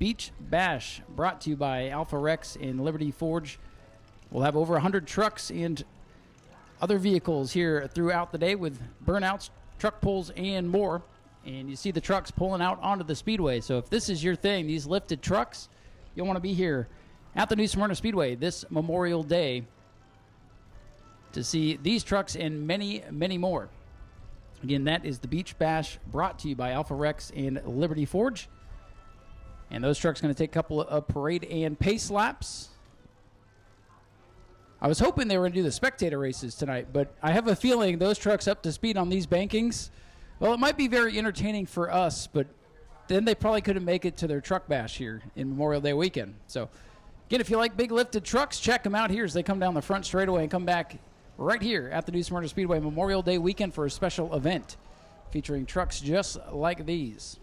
Beach Bash, brought to you by Alpha Rex and Liberty Forge. We'll have over 100 trucks and other vehicles here throughout the day with burnouts, truck pulls, and more. And you see the trucks pulling out onto the Speedway. So if this is your thing, these lifted trucks, you'll want to be here at the New Smyrna Speedway this Memorial Day to see these trucks and many, many more. Again, that is the Beach Bash, brought to you by Alpha Rex and Liberty Forge. And those trucks are going to take a couple of parade and pace laps. I was hoping they were going to do the spectator races tonight, but I have a feeling those trucks up to speed on these bankings, well, it might be very entertaining for us, but then they probably couldn't make it to their truck bash here in Memorial Day weekend. So, again, if you like big lifted trucks, check them out here as they come down the front straightaway and come back right here at the New Smyrna Speedway Memorial Day weekend for a special event featuring trucks just like these.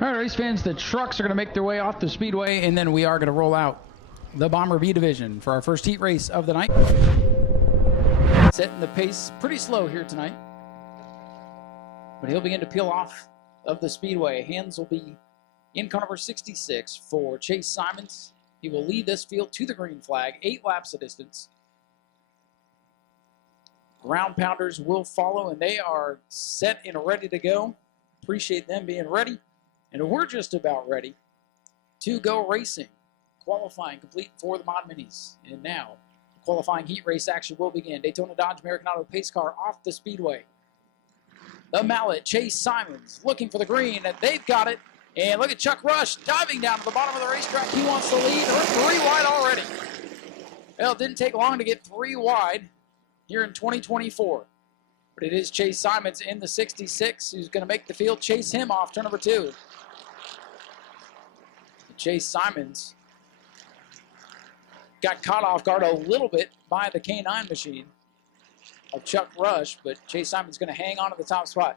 All right, race fans, the trucks are going to make their way off the Speedway, and then we are going to roll out the Bomber B Division for our first heat race of the night. Setting the pace pretty slow here tonight, but he'll begin to peel off of the Speedway. Hands will be in car number 66 for Chase Simons. He will lead this field to the green flag, 8 laps of distance. Ground pounders will follow, and they are set and ready to go. Appreciate them being ready. And we're just about ready to go racing. Qualifying complete for the Mod Minis. And now, qualifying heat race action will begin. Daytona Dodge American Auto pace car off the Speedway. The Mallet, Chase Simons, looking for the green, and they've got it. And look at Chuck Rush diving down to the bottom of the racetrack. He wants the lead. They're 3 wide already. Well, it didn't take long to get 3 wide here in 2024. But it is Chase Simons in the 66 who's going to make the field chase him off turn number 2. Chase Simons got caught off guard a little bit by the K9 machine of Chuck Rush, but Chase Simons going to hang on to the top spot.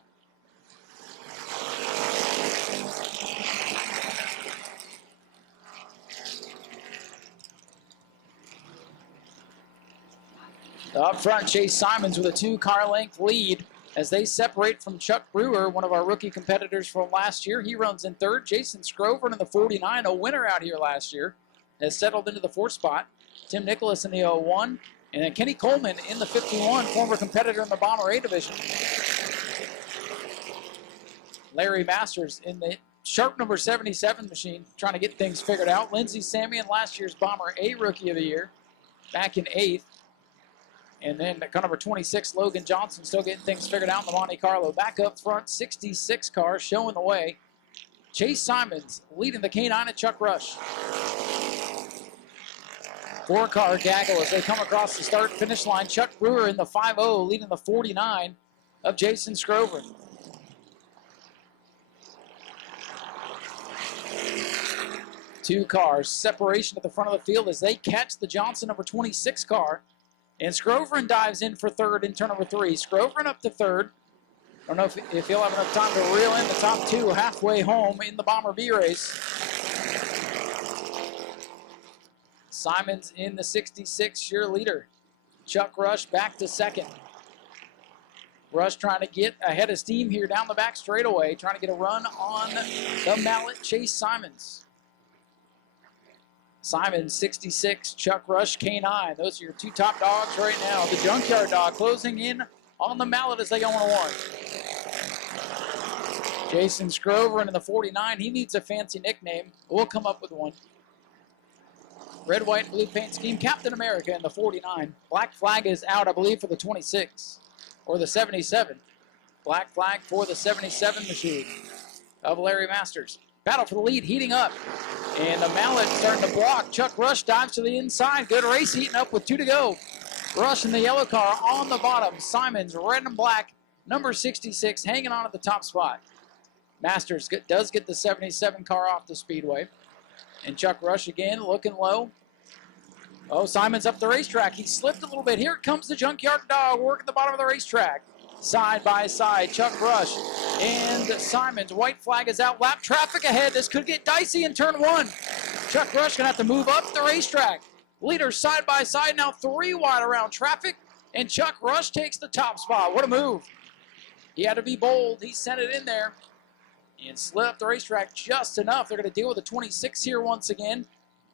Up front, Chase Simons with a 2-car length lead as they separate from Chuck Brewer, one of our rookie competitors from last year. He runs in 3rd. Jason Scrover in the 49, a winner out here last year, has settled into the 4th spot. Tim Nicholas in the 01, and then Kenny Coleman in the 51, former competitor in the Bomber A division. Larry Masters in the sharp number 77 machine, trying to get things figured out. Lindsey Samian, last year's Bomber A Rookie of the Year, back in 8th. And then car number 26, Logan Johnson, still getting things figured out in the Monte Carlo. Back up front, 66 car showing the way. Chase Simons leading the K9 at Chuck Rush. 4-car gaggle as they come across the start-finish line. Chuck Brewer in the 5-0, leading the 49 of Jason Scrover. Two cars, separation at the front of the field as they catch the Johnson number 26 car. And Scroverin dives in for 3rd in turn number 3. Scroverin up to 3rd. don't know if he'll have enough time to reel in the top two halfway home in the Bomber B race. Simons in the 66, your leader. Chuck Rush back to second. Rush trying to get ahead of steam here down the back straightaway, trying to get a run on the mallet Chase Simons. Simons 66, Chuck Rush K9. Those are your two top dogs right now. The Junkyard Dog closing in on the mallet as they go on a one. Jason Scrover in the 49. He needs a fancy nickname. We'll come up with one. Red, white, and blue paint scheme. Captain America in the 49. Black flag is out, I believe, for the 26. Or the 77. Black flag for the 77 machine of Larry Masters. Battle for the lead heating up. And the mallet starting to block. Chuck Rush dives to the inside. Good race heating up with 2 to go. Rush in the yellow car on the bottom. Simons, red and black, number 66, hanging on at the top spot. Masters does get the 77 car off the Speedway. And Chuck Rush again looking low. Oh, Simons up the racetrack. He slipped a little bit. Here comes the Junkyard Dog working the bottom of the racetrack. Side by side, Chuck Rush and Simons. White flag is out. Lap traffic ahead. This could get dicey in turn one. Chuck Rush going to have to move up the racetrack. Leaders side by side now, 3 wide around traffic. And Chuck Rush takes the top spot. What a move. He had to be bold. He sent it in there and slid up the racetrack just enough. They're going to deal with the 26 here once again.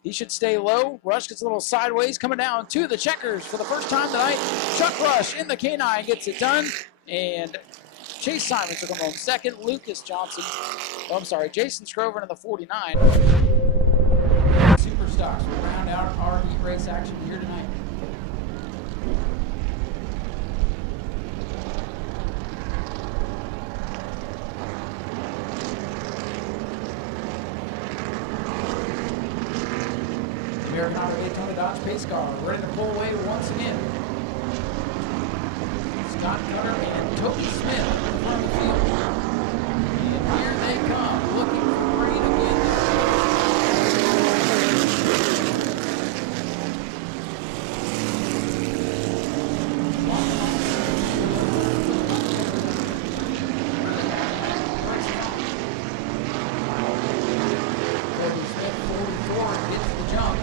He should stay low. Rush gets a little sideways, coming down to the checkers for the first time tonight. Chuck Rush in the K9 gets it done. And Chase Simons will come home second. Lucas Johnson, Jason Scrover in the 49. Superstocks will round out our heat race action here tonight. American Daytona Dodge pace car ready to pull away once again. Scott Cutter and Toby Smith in front of the field. And here they come, looking for green again. Toby Smith 44 gets the jump.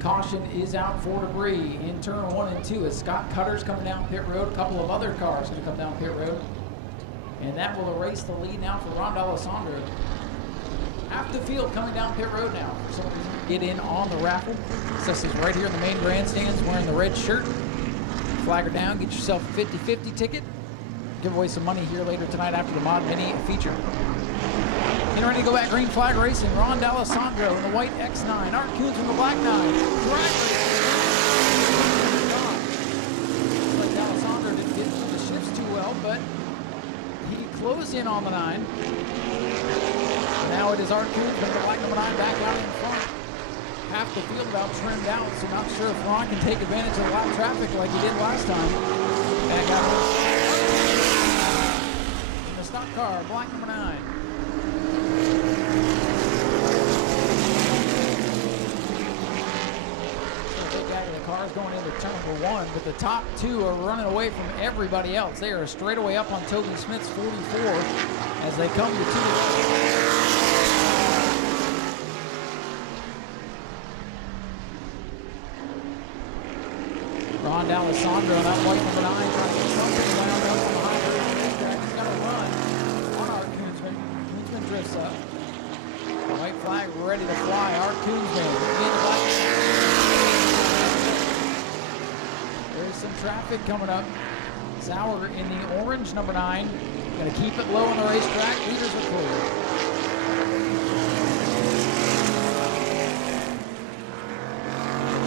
Caution is out for debris in turn 1 and 2 as Scott Cutter's coming down pit road. A couple of other cars going to come down pit road. And that will erase the lead now for Ron D'Alessandro. Half the field coming down pit road now. For some reason, get in on the raffle. This is right here in the main grandstands wearing the red shirt. Flag her down, get yourself a 50-50 ticket. Give away some money here later tonight after the Mod Mini feature. Getting ready to go back green flag racing. Ron D'Alessandro in the white X9. Art Coons from the black 9. Drag racing. Looks like D'Alessandro didn't get into the shifts too well, but he closed in on the 9. Now it is Art Coons from the black number 9 back out in front. half the field about trimmed out, so not sure if Ron can take advantage of the lap traffic like he did last time. And got in the stock car, black number 9. The car's going into turn number 1, but the top 2 are running away from everybody else. They are straight away up on Toby Smith's 44 as they come to 2. Ron D'Alessandro on that white number 9 trying to get something wound up on the high track. He's got to run on Art Koonsman. Koonsman drifts up. White flag ready to fly. Art Koonsman. There's some traffic coming up. Sauer in the orange number 9. Going to keep it low on the racetrack. Leaders are clear.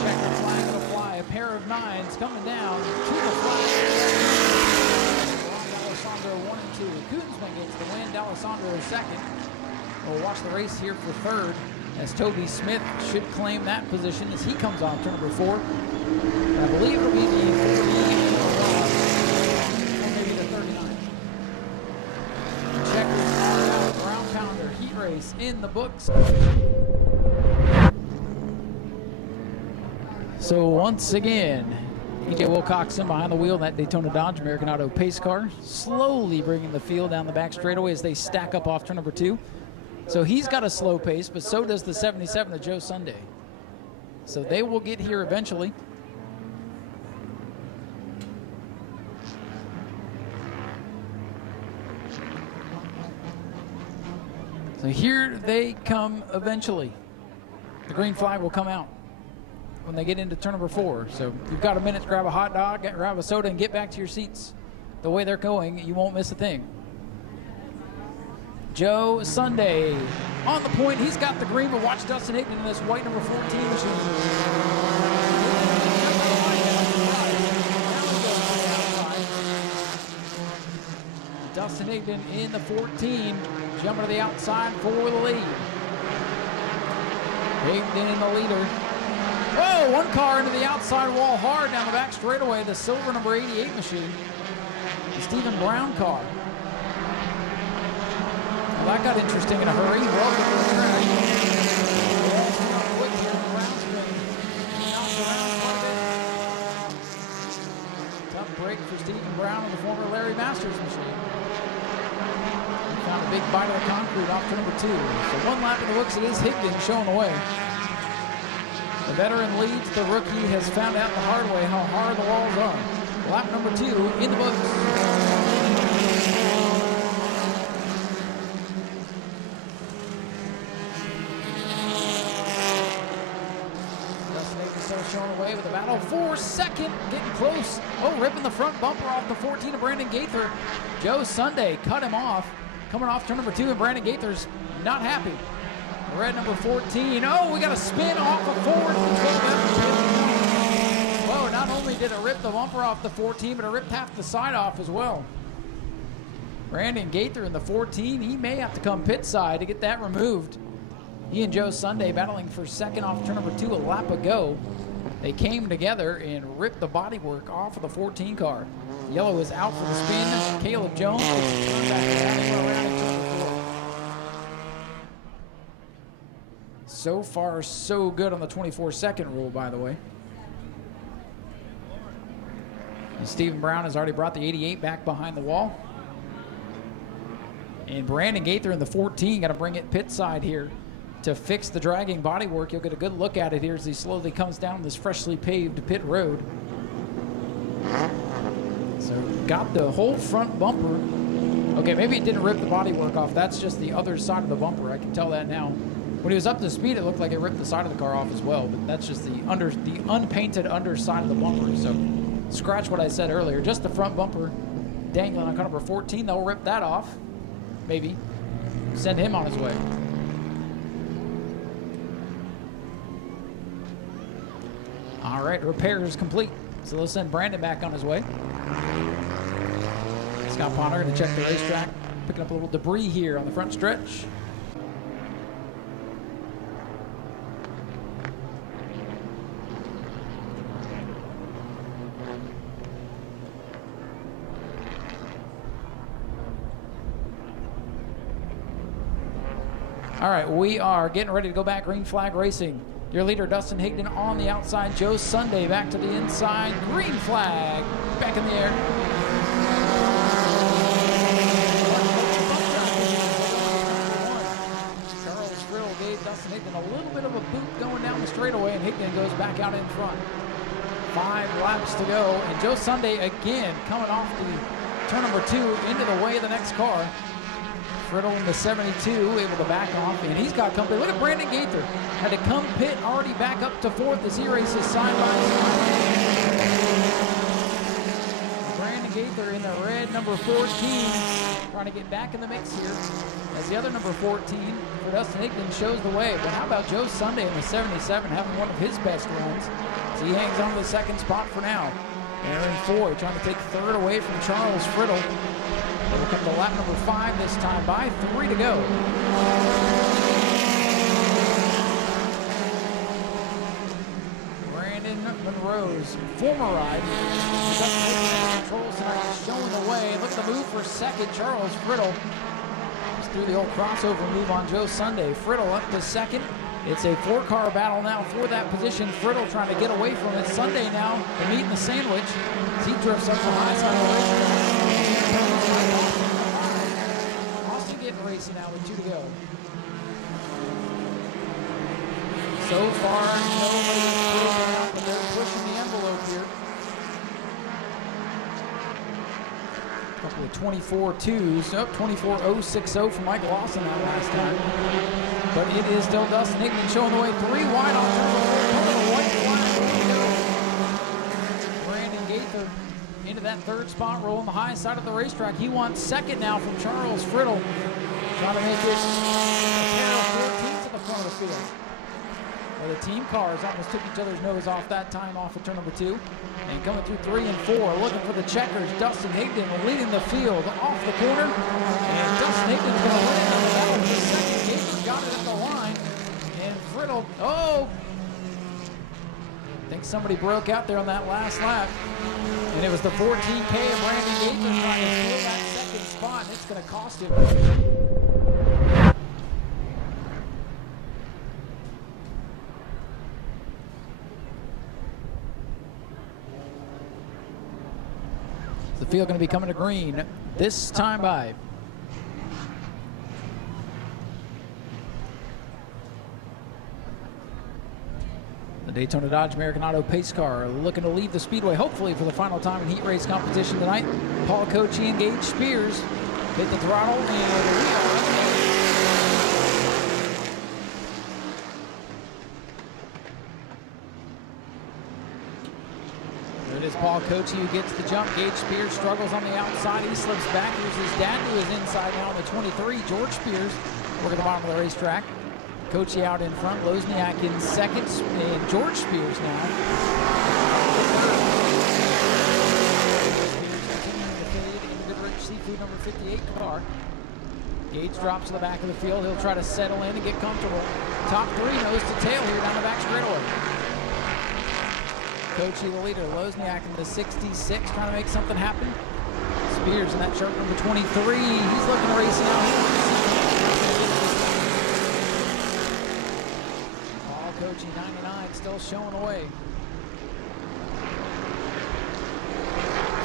Check the flag to fly. A pair of 9s coming down to the flag. D'Alessandro 1 and 2. Koonsman gets the win. D'Alessandro second. We'll watch the race here for third as Toby Smith should claim that position as he comes off turn number 4. And I believe it'll be the 40 or maybe the 39. Checkers are out. Ground pounder heat race in the books. So once again, EJ Wilcox in behind the wheel in that Daytona Dodge American Auto pace car, slowly bringing the field down the back straightaway as they stack up off turn number 2. So he's got a slow pace, but so does the 77 of Joe Sunday. So they will get here eventually. So here they come eventually. The green flag will come out when they get into turn number 4. So you've got a minute to grab a hot dog, grab a soda, and get back to your seats. The way they're going, you won't miss a thing. Joe Sunday on the point. He's got the green, but watch Dustin Higdon in this white number 14 machine. Dustin Higdon in the 14, jumping to the outside for the lead. Higdon in the leader. Oh, one car into the outside wall hard down the back straightaway. The silver number 88 machine. The Stephen Brown car. Well, that got interesting in a hurry. Welcome to the track. Tough break for Stephen Brown and the former Larry Masters machine. He found a big bite of the concrete off to number 2. So one lap in the books, it is Higdon showing the way. The veteran leads. The rookie has found out the hard way how hard the walls are. Lap number 2 in the books. Showing away with the battle for second, getting close. Oh, ripping the front bumper off the 14 of Brandon Gaither. Joe Sunday cut him off, coming off turn number 2, and Brandon Gaither's not happy. Red number 14. Oh, we got a spin off of Ford. Whoa, not only did it rip the bumper off the 14, but it ripped half the side off as well. Brandon Gaither in the 14, he may have to come pit side to get that removed. He and Joe Sunday battling for second off turn number 2 a lap ago. They came together and ripped the bodywork off of the 14 car. Yellow is out for the spin. Caleb Jones gets turned back around in turn number 4. So far, so good on the 24-second rule, by the way. And Stephen Brown has already brought the 88 back behind the wall. And Brandon Gaither in the 14 got to bring it pit side here to fix the dragging bodywork. You'll get a good look at it here as he slowly comes down this freshly paved pit road. So got the whole front bumper. Okay, maybe it didn't rip the bodywork off. That's just the other side of the bumper. I can tell that now. When he was up to speed, it looked like it ripped the side of the car off as well, but that's just the unpainted underside of the bumper. So scratch what I said earlier. Just the front bumper dangling on car number 14. They'll rip that off. Maybe. Send him on his way. All right, repair is complete. So they'll send Brandon back on his way. Scott Ponder going to check the racetrack, picking up a little debris here on the front stretch. All right, we are getting ready to go back green flag racing. Your leader, Dustin Higdon, on the outside. Joe Sunday back to the inside. Green flag back in the air. Charles Frill gave Dustin Higdon a little bit of a boot going down the straightaway, and Higdon goes back out in front. 5 laps to go, and Joe Sunday again coming off the turn number 2 into the way of the next car. Friddle in the 72, able to back off, and he's got company. Look at Brandon Gaither. Had to come pit, already back up to 4th as he races side by side. Brandon Gaither in the red, number 14, trying to get back in the mix here. As the other number 14 for Dustin Higdon shows the way. But how about Joe Sunday in the 77 having one of his best runs? So he hangs on to the 2nd spot for now. Aaron Foy trying to take 3rd away from Charles Friddle. It'll come to lap number 5 this time by 3 to go. Brandon Monroe's former ride. Controls tonight is showing the way. Look at the move for 2nd. Charles Friddle just threw the old crossover move on Joe Sunday. Friddle up to 2nd. It's a 4-car battle now for that position. Friddle trying to get away from it. Sunday now, the meat and the sandwich. As he drifts up the high side of the race. Austin getting racing now with 2 to go. So far, nobody's broken out, but they're pushing the envelope here. A couple of 24-2s. Up 24.060 for Mike Lawson that last time. But it is still Dustin Higdon showing the way. 3 wide on turn 4. Brandon Gaither into that 3rd spot, rolling the high side of the racetrack. He wants 2nd now from Charles Friddle. Trying to make it a pair of 14s at the front of the field. Well, the team cars almost took each other's nose off that time off of turn number 2. And coming through 3 and 4, looking for the checkers. Dustin Higdon leading the field off the corner. And Dustin Higdon's going to win it on the battle for 2nd. Gaither got it at the line. And Friddle, oh! I think somebody broke out there on that last lap. And it was the 14K of Brandon Gaither trying to steal that 2nd spot. And it's going to cost him. The field going to be coming to green this time by. The Daytona Dodge American Auto pace car looking to leave the Speedway, hopefully for the final time in heat race competition tonight. Paul Coachy and Gage Spears hit the throttle, and we are. There it is, Paul Coachy who gets the jump. Gage Spears struggles on the outside. He slips back. Here's his dad who is inside now on the 23. George Spears working the bottom of the racetrack. Coachy out in front. Lozniak in 2nd. And George Spears now. Spears continuing to fade into the Rich Seafood number 58 car. Gage drops to the back of the field. He'll try to settle in and get comfortable. Top 3 nose to tail here down the back straightaway. Coachy the leader. Lozniak in the 66 trying to make something happen. Spears in that shirt number 23. He's looking to race now. Paul Coachy 99 still showing away.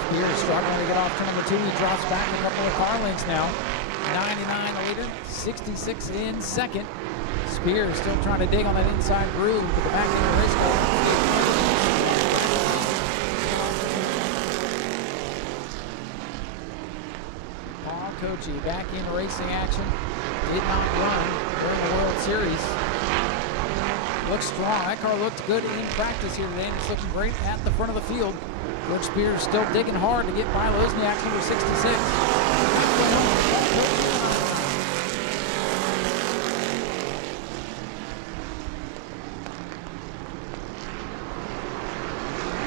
Spears struggling to get off turn number 2. He drops back a couple of car lengths now. 99 the leader. 66 in 2nd. Spears still trying to dig on that inside groove with the back end of the race car. Coachy back in racing action. Did not run during the World Series. Looks strong. That car looked good in practice here today, and it's looking great at the front of the field. George Spears still digging hard to get by Lozniak number 66.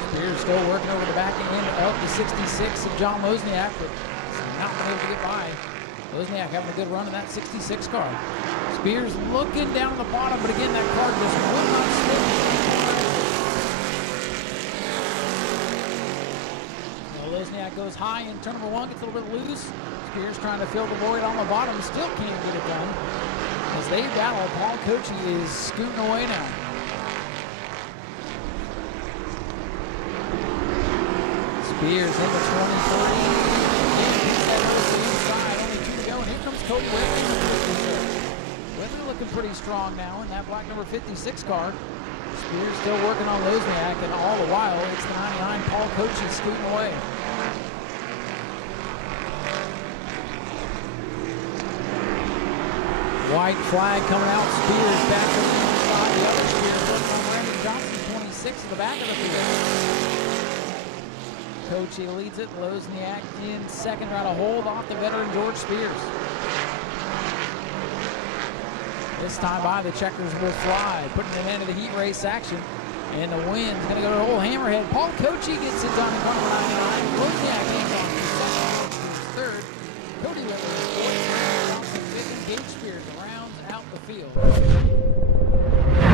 Spears still working over the back end of the 66 of John Lozniak, but not been able to get by. Lozniak having a good run in that 66 car. Spears looking down on the bottom, but again, that car just will not stick. Lozniak goes high in turn number 1, gets a little bit loose. Spears trying to fill the void on the bottom, still can't get it done. As save battle. Paul Coachy is scooting away now. Spears into 23. Hits that inside. Only 2 to go. And here comes Cody Whitley. Whitley looking pretty strong now in that black number 56 car. Spears still working on Lozniak, and all the while it's the 99 Paul Coachy scooting away. White flag coming out. Spears back to the inside. The other Spears looking on Brandon Johnson, 26 in the back of the field. Coachy leads it. Lozniak in second, trying to hold off the veteran George Spears. This time by, the checkers will fly, putting an end to the heat race action. And the wind's going to go to the whole hammerhead. Paul Coachy gets it done in front of 99. Lozniak hangs on to second, third. Cody Whitley is fourth. Fifth, and Gage Spears rounds out the field.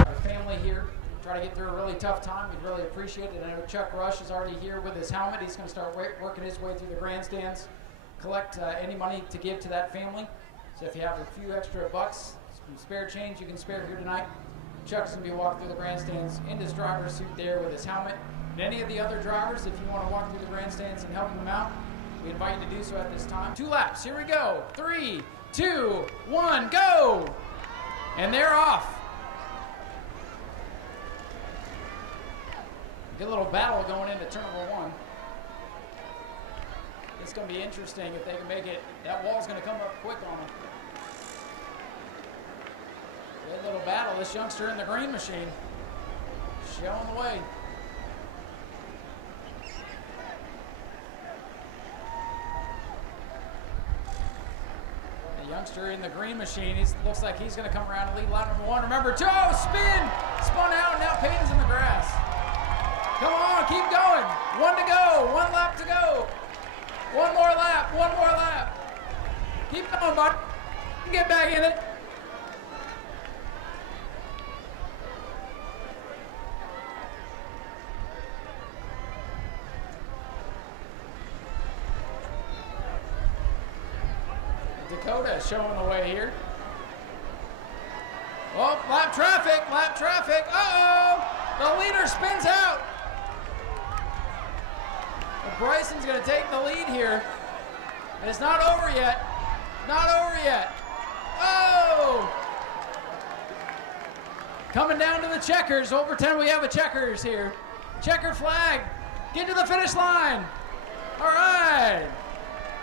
Our family here try to get through a really tough time. We'd really appreciate it. I know Chuck Rush is already here with his helmet. He's going to start working his way through the grandstands, collect any money to give to that family. So if you have a few extra bucks, some spare change you can spare here tonight, Chuck's going to be walking through the grandstands in his driver's suit there with his helmet. And any of the other drivers, if you want to walk through the grandstands and help them out, we invite you to do so at this time. 2 laps, here we go. 3, 2, 1, go! And they're off. Good little battle going into turn number 1. It's going to be interesting if they can make it. That wall's going to come up quick on them. Good little battle. This youngster in the green machine showing the way. The youngster in the green machine, looks like he's going to come around and lead lap number 1. Remember, Joe, spin! Spun out, now Payton's in the grass. Come on, keep going. 1 to go, 1 lap to go. 1 more lap, 1 more lap. Keep going, bud. Get back in it. Dakota showing the way here. Oh, lap traffic, lap traffic. Uh-oh, the leader spins out. But Bryson's gonna take the lead here. And it's not over yet, not over yet. Oh! Coming down to the checkers. We'll pretend we have a checkers here. Checker flag, get to the finish line. All right,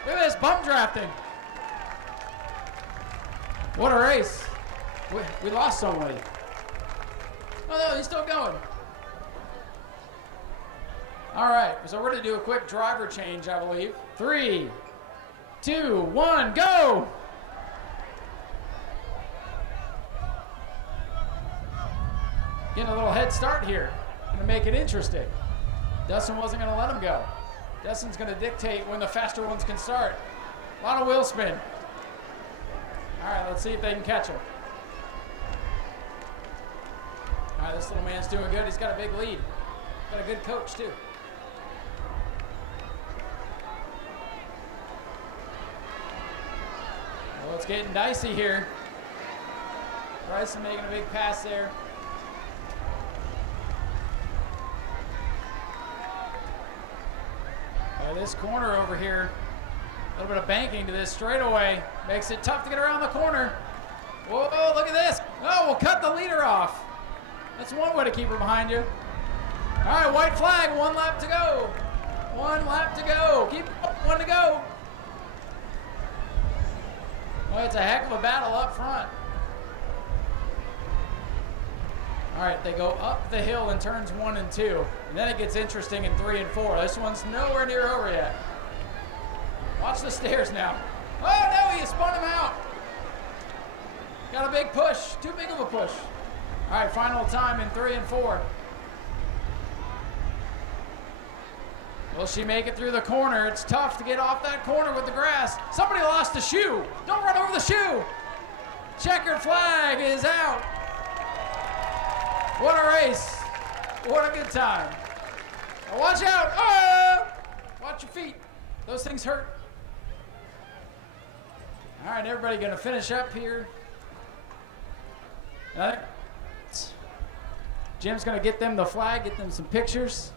look at this bump drafting. What a race. We lost somebody. Oh no, he's still going. All right, so we're gonna do a quick driver change, I believe. 3, 2, 1, go! Getting a little head start here. Gonna make it interesting. Dustin wasn't gonna let him go. Dustin's gonna dictate when the faster ones can start. A lot of wheel spin. All right, let's see if they can catch him. All right, this little man's doing good. He's got a big lead. Got a good coach, too. Well, it's getting dicey here. Bryson making a big pass there. This corner over here, a little bit of banking to this straightaway. Makes it tough to get around the corner. Whoa, look at this. Oh, we'll cut the leader off. That's one way to keep her behind you. All right, white flag, 1 lap to go. 1 lap to go. Keep up, 1 to go. Well, it's a heck of a battle up front. All right, they go up the hill in turns 1 and 2. And then it gets interesting in 3 and 4. This one's nowhere near over yet. Watch the stairs now. Oh no, he spun him out. Got a big push, too big of a push. All right, final time in 3 and 4. Will she make it through the corner? It's tough to get off that corner with the grass. Somebody lost a shoe. Don't run over the shoe. Checkered flag is out. What a race. What a good time. Now watch out. Oh! Watch your feet. Those things hurt. All right, everybody gonna finish up here. Jim's going to get them the flag, get them some pictures,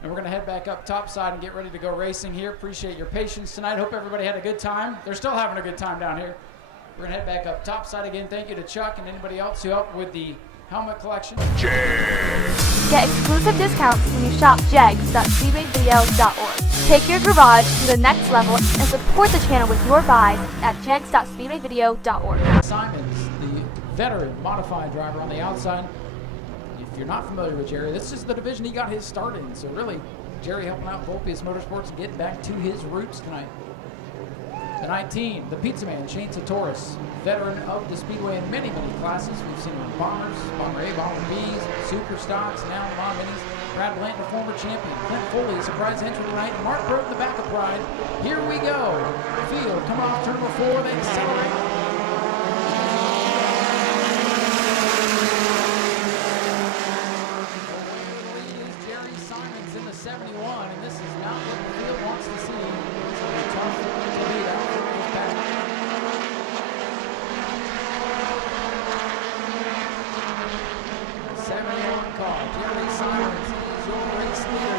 and we're going to head back up topside and get ready to go racing here. Appreciate your patience tonight. Hope everybody had a good time. They're still having a good time down here. We're going to head back up topside again. Thank you to Chuck and anybody else who helped with the helmet collection. Get exclusive discounts when you shop jegs.speedwayvideo.org. Take your garage to the next level and support the channel with your buys at jegs.speedwayvideo.org. Simons, the veteran modified driver on the outside. If you're not familiar with Jerry, this is the division he got his start in. So really, Jerry helping out Volpius Motorsports and getting back to his roots tonight. The 19, the Pizza Man, Shane Satoris, veteran of the Speedway in many, many classes. We've seen him in Bombers, Bomber A, Bomber Bs, Super Stocks, now in Mod Minis. Brad Blanton, former champion. Clint Foley, a surprise entry tonight. Mark Burke in the back of Pride. Here we go. Field, come off turn number 4, they accelerate. Jerry Simons in the 71, and this is not what the field wants to see. It's going to be tough to beat out for his back. 71 car, Jerry Simons is your race leader.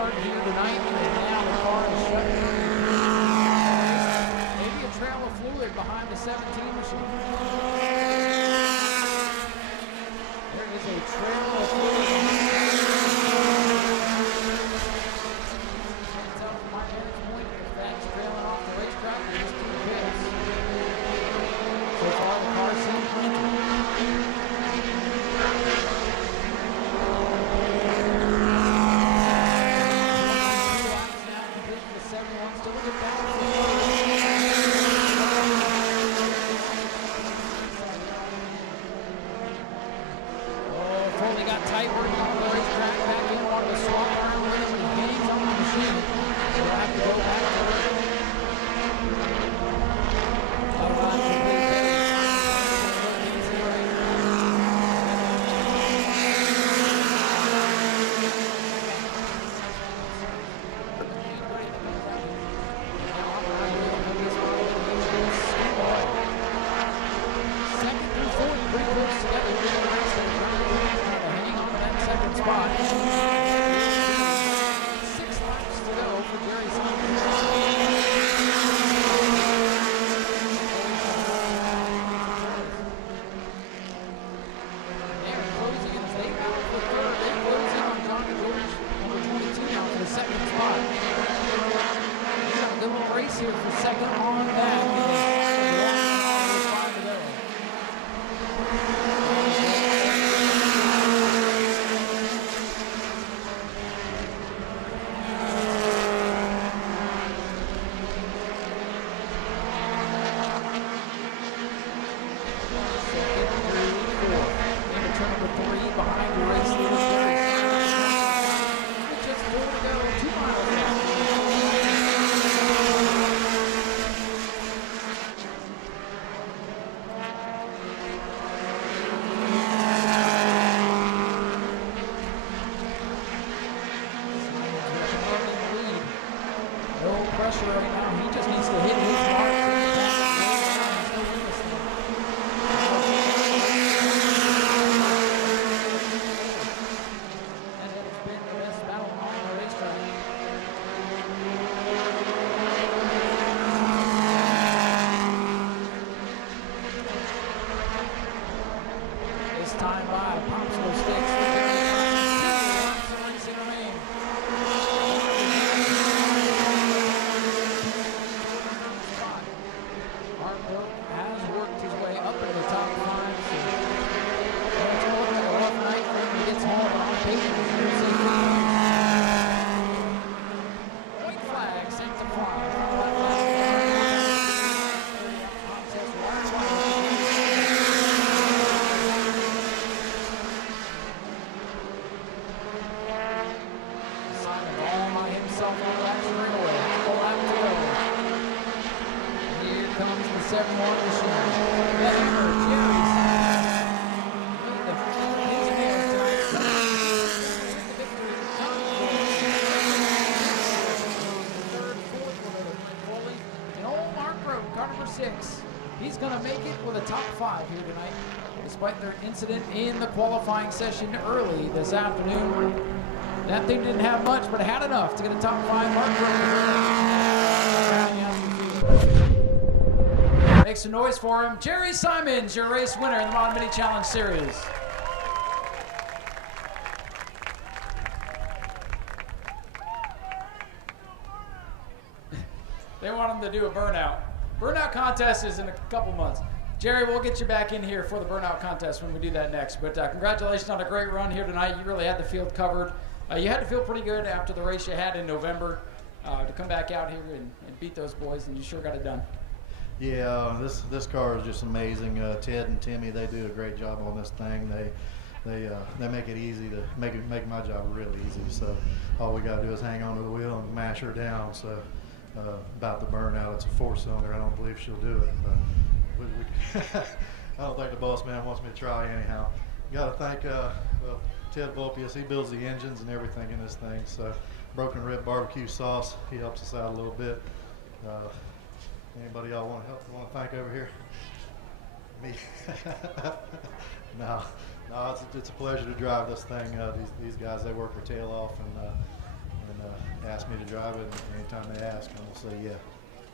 start here tonight, and now the car is shut down. Maybe a trail of fluid behind the 17 machine. There is a trail of fluid behind the 17. Can't tell from my vantage point if that's trailing off the racetrack or just through the pits. So far, the car seems plenty. He's going to make it with a top 5 here tonight, despite their incident in the qualifying session early this afternoon. That thing didn't have much, but it had enough to get a top 5 mark. Make some noise for him. Jerry Simons, your race winner in the Mod Mini Challenge Series. They want him to do a burnout. Burnout contest is in a couple months. Jerry, we'll get you back in here for the burnout contest when we do that next. But congratulations on a great run here tonight. You really had the field covered. You had to feel pretty good after the race you had in November to come back out here and beat those boys, and you sure got it done. Yeah, this car is just amazing. Ted and Timmy, they do a great job on this thing. They make it easy to make my job really easy. So all we got to do is hang onto the wheel and mash her down. So about the burnout, it's a 4-cylinder. I don't believe she'll do it. But I don't think the boss man wants me to try anyhow. Got to thank Ted Volpius. He builds the engines and everything in this thing. So Broken Rib Barbecue Sauce, he helps us out a little bit. Anybody y'all want to thank over here? Me? No, it's a pleasure to drive this thing. These guys, they work their tail off, and ask me to drive it. Anytime they ask, I'm gonna say yeah.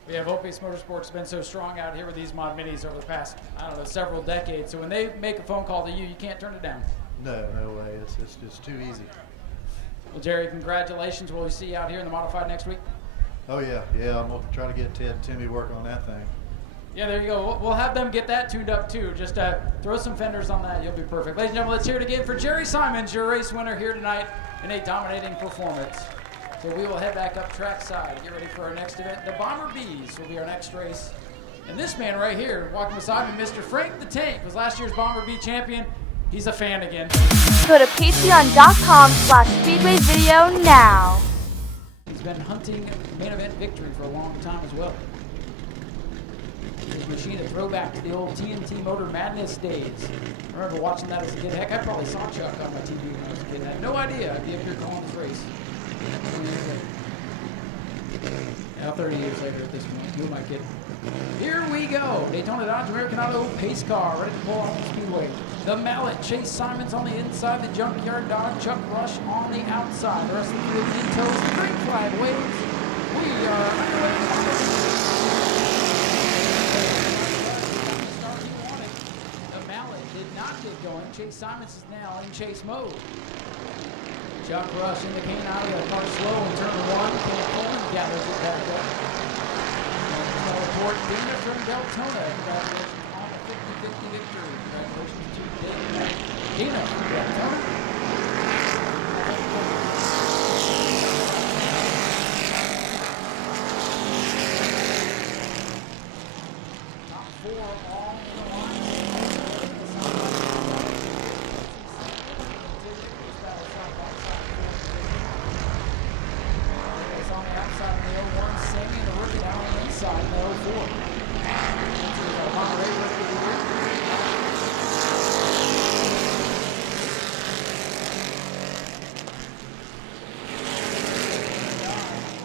Yeah, Volpace Motorsports has been so strong out here with these mod minis over the past, I don't know, several decades. So when they make a phone call to you, you can't turn it down. No way. It's just too easy. Well, Jerry, congratulations. Will we see you out here in the Modified next week? Oh yeah. I'm gonna try to get Ted and Timmy working on that thing. Yeah, there you go. We'll have them get that tuned up too. Just throw some fenders on that. You'll be perfect. Ladies and gentlemen, let's hear it again for Jerry Simons, your race winner here tonight in a dominating performance. So we will head back up trackside, get ready for our next event. The Bomber Bees will be our next race. And this man right here, walking beside me, Mr. Frank the Tank, was last year's Bomber Bee champion. He's a fan again. Go to patreon.com/Speedway Video now. He's been hunting main event victory for a long time as well. His machine, a throwback to the old TNT Motor Madness days. I remember watching that as a kid. Heck, I probably saw Chuck on my TV when I was a kid. I had no idea I'd be up here calling this race. 20 years later. Now 30 years later at this point. Who am I kidding? Here we go. Daytona Dodge American Auto pace car ready to pull off the Speedway. The Mallet, Chase Simons on the inside. The Junkyard Dodge, Chuck Rush on the outside. The rest of the field in tows. The green flag waves. We are underway. The Mallet did not get going. Chase Simons is now in chase mode. Chuck Rush in the cane out of the car slow in turn one. Kenneth Coleman gathers it back up. Report Dana from Deltona. Congratulations on a 50-50 victory. Congratulations to Dana from Deltona. Top four all in the line. On the outside of the 01, Sammy and the rookie now on the inside in the 04. Monterey rookie of the year.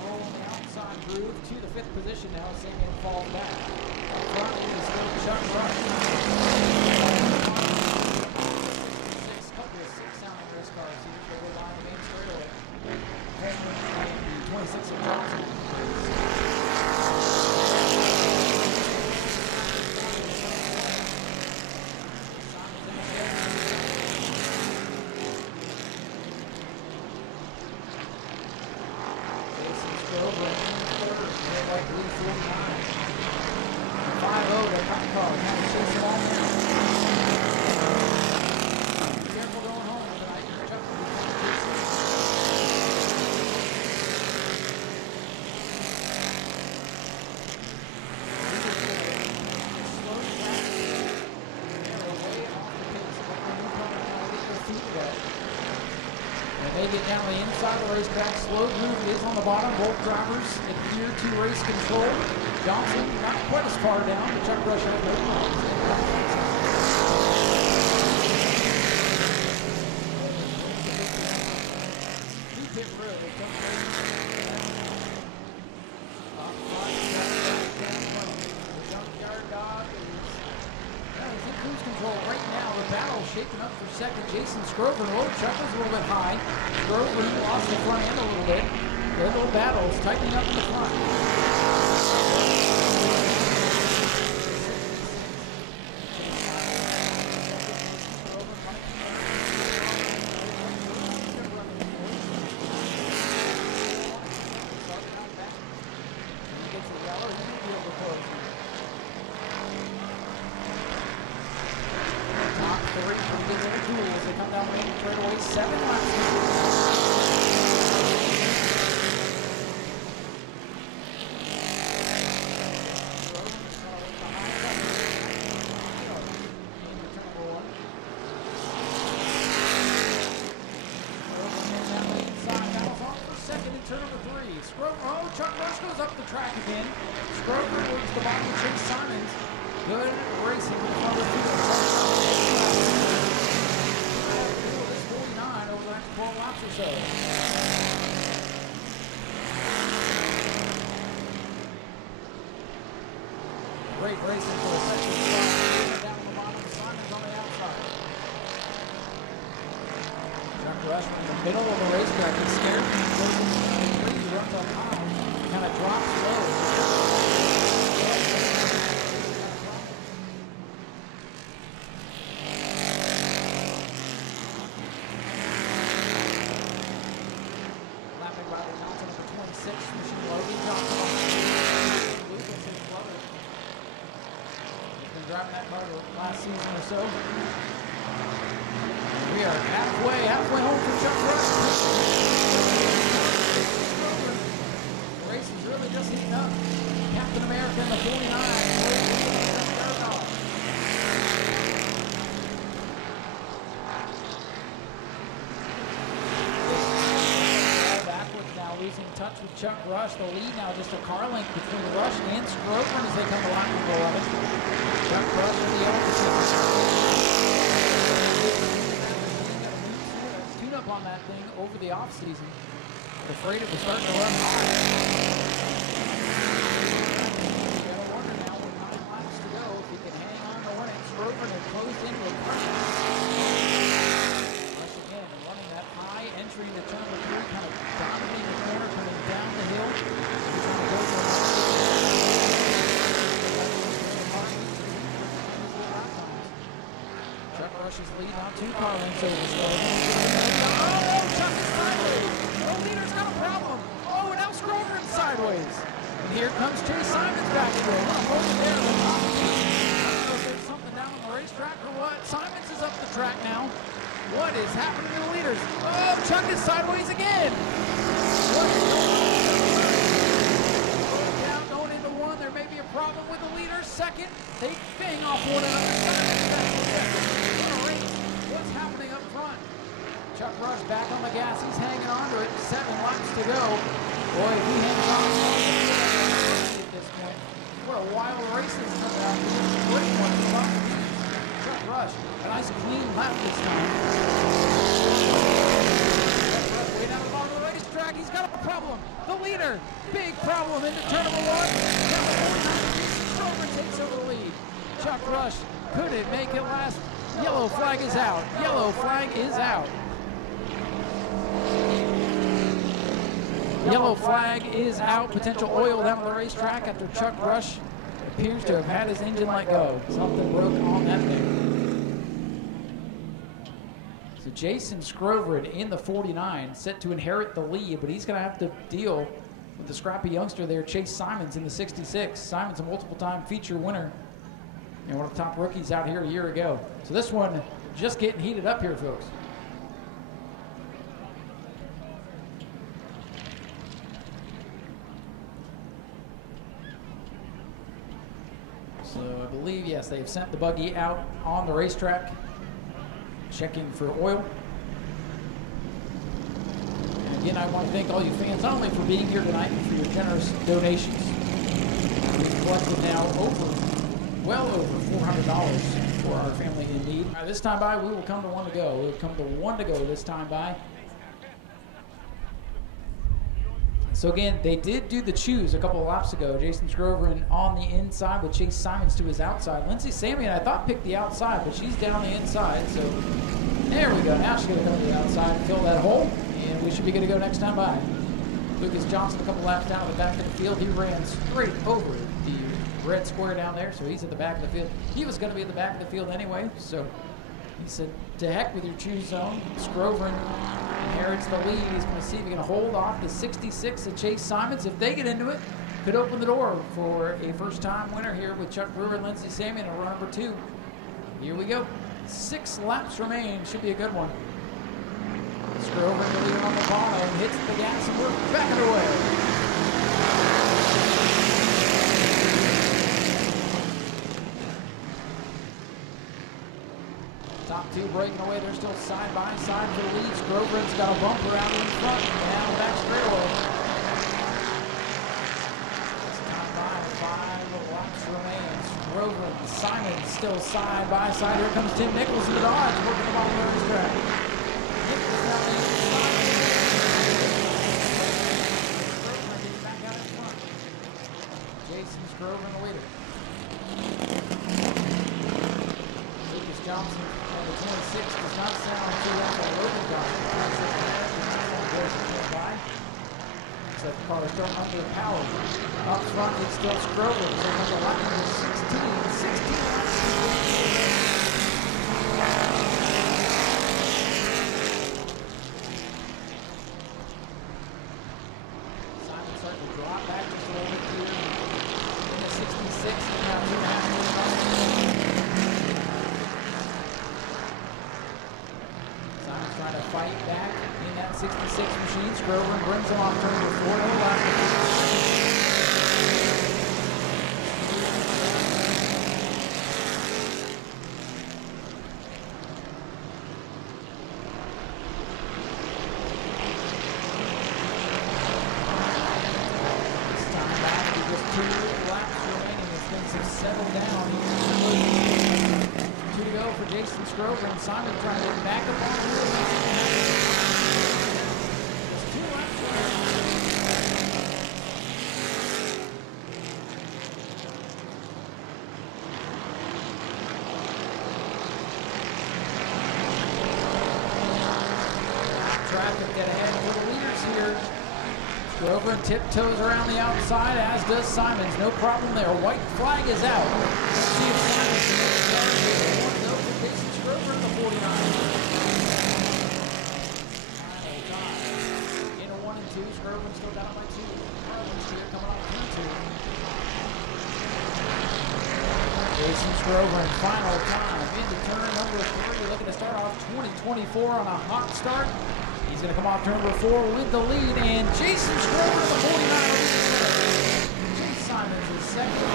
Roll on the outside groove to the 5th position now. Sammy falls back. Up front is Chuck Rush. Couple of 6 sounding race cars here. They go line the main straightaway. 26 of Johnson. Jason Strober in quarters. They're like lead 49. 5-0 to Cotton Car. Now to chase them all now. Be careful going home tonight. Chuck will be coming to they get down the inside of the racetrack. Slow groove is on the bottom. Both drivers adhere to race control. Johnson not quite as far down, but Chuck Rush has no problems. Pit road. They come the Junkyard Dodge is in cruise control right now. The battle shaking up for second. Jason Scrover. Oh, Chuck was a little bit high. Scrover lost the front end a little bit. Their little battles tightening up in the front. Great racing for a second spot. Down on the bottom, Simons on the outside. Chuck Rush in the middle of the racetrack. He's scared. He goes in the 3, runs part of last season or so. We are halfway home for Chuck Rush. The race is really just heating up. Captain America in the 49. Losing touch with Chuck Rush. The lead now just a car length between Rush and Scrover as they come to line number 11. Chuck Rush in the tune up on that thing over the off season. Afraid it was starting to run hard. You gotta wonder now with 9 laps to go if he can hang on to win it. Scrover and close in with Rush. Rush again running that high entry into turn number 3, kind of dominating the corner, coming down the hill. He's going to go for Chuck Rush's lead on 2 car lengths over Scrover. Oh, Chuck is sideways. The leader's got a problem. Oh, and now Scrover is sideways. And here comes Chase Simons back again. Both there. I don't know if there's something down on the racetrack or what. Simons is up the track now. What is happening to the leaders? Oh, Chuck is sideways again. What is going on? Down, going into 1. There may be a problem with the leaders. Second, they bang off one another. What's happening up front? Chuck Rush back on the gas. He's hanging on to it. 7 laps to go. Boy, if he hangs on at this point. What a wild race this is about. Great one. Chuck Rush, a nice clean lap this time. Way down the bottom of the racetrack, he's got a problem. The leader, big problem into turn number 1. Scrover takes over the lead. Chuck Rush, could it make it last? Yellow flag is out. Yellow flag is out. Yellow flag is out. Potential oil down the racetrack after Chuck Rush appears to have had his engine let go. Something broke on that thing. So Jason Scrover in the 49, set to inherit the lead, but he's going to have to deal with the scrappy youngster there, Chase Simons in the 66. Simons a multiple-time feature winner and one of the top rookies out here a year ago. So this one just getting heated up here, folks. So I believe, yes, they've sent the buggy out on the racetrack, checking for oil. And again, I want to thank all you fans, not only for being here tonight, but for your generous donations. We've collected now well over $400 for our family in need. All right, this time by, we will come to 1 to go. We will come to 1 to go this time by. So again, they did do the choose a couple of laps ago. Jason Scrover on the inside with Chase Simons to his outside. Lindsay Samian, I thought, picked the outside, but she's down the inside. So there we go. Now she's going to come to the outside and fill that hole, and we should be good to go next time by. Lucas Johnson, a couple laps down at the back of the field. He ran straight over the red square down there, so he's at the back of the field. He was going to be at the back of the field anyway, so he said, to heck with your choose zone. Scrover inherits the lead. He's going to see if he can hold off the 66 of Chase Simons. If they get into it, could open the door for a first-time winner here with Chuck Brewer and Lindsay Samian in run number 2. Here we go. 6 laps remain. Should be a good one. Scrover in the lead on the bottom, hits the gas, and we're back underway. Top 2 breaking away. They're still side by side for the lead. Scrover's got a bumper out in front and down the back straightaway. It's top 5 laps remain. Scrover and Simon still side by side. Here comes Tim Nichols in the Dodge, working the ball on the racetrack. Nichols now in back out in front. Jason Scrover in the leader. Lucas Johnson. The 26 does not sound too like a loaded car. So the car is still under power. Up front, it's still Scrover. So number 11 is 16. Simon starting to drop back just a little bit here. In the 66, now 2.5 minutes. Scrover brings him off turn before the left. Scrover and Simon trying to get back up on the wheel. There's 2 laps traffic that ahead for the leaders here. Scrover and tiptoes around the outside, as does Simons. No problem there. White flag is out. Let's see if Simons can make the start. Scrover in the 49. In a 1 and 2, Scrover still down by 2. Walentynski coming off 2-2. Jason Scrover in final time into turn number 3, looking to start off 2024 on a hot start. He's going to come off turn number 4 with the lead, and Jason Scrover in the 49. Chase Simons is second.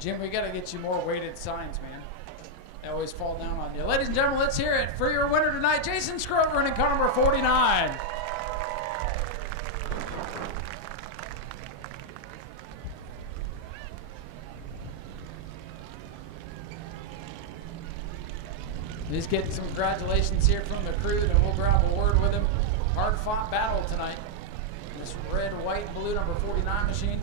Jim, we got to get you more weighted signs, man. They always fall down on you. Ladies and gentlemen, let's hear it for your winner tonight, Jason Scrover in car number 49. Just get some congratulations here from the crew, then we'll grab a word with him. Hard-fought battle tonight. This red, white, and blue number 49 machine.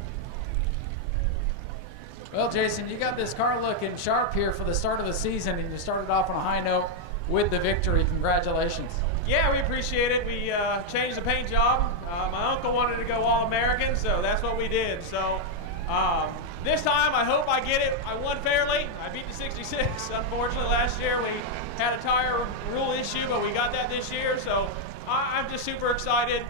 Well, Jason, you got this car looking sharp here for the start of the season, and you started off on a high note with the victory. Congratulations. Yeah, we appreciate it. We changed the paint job. My uncle wanted to go All-American, so that's what we did. So this time, I hope I get it. I won fairly. I beat the 66. Unfortunately, last year we had a tire rule issue, but we got that this year. So I'm just super excited.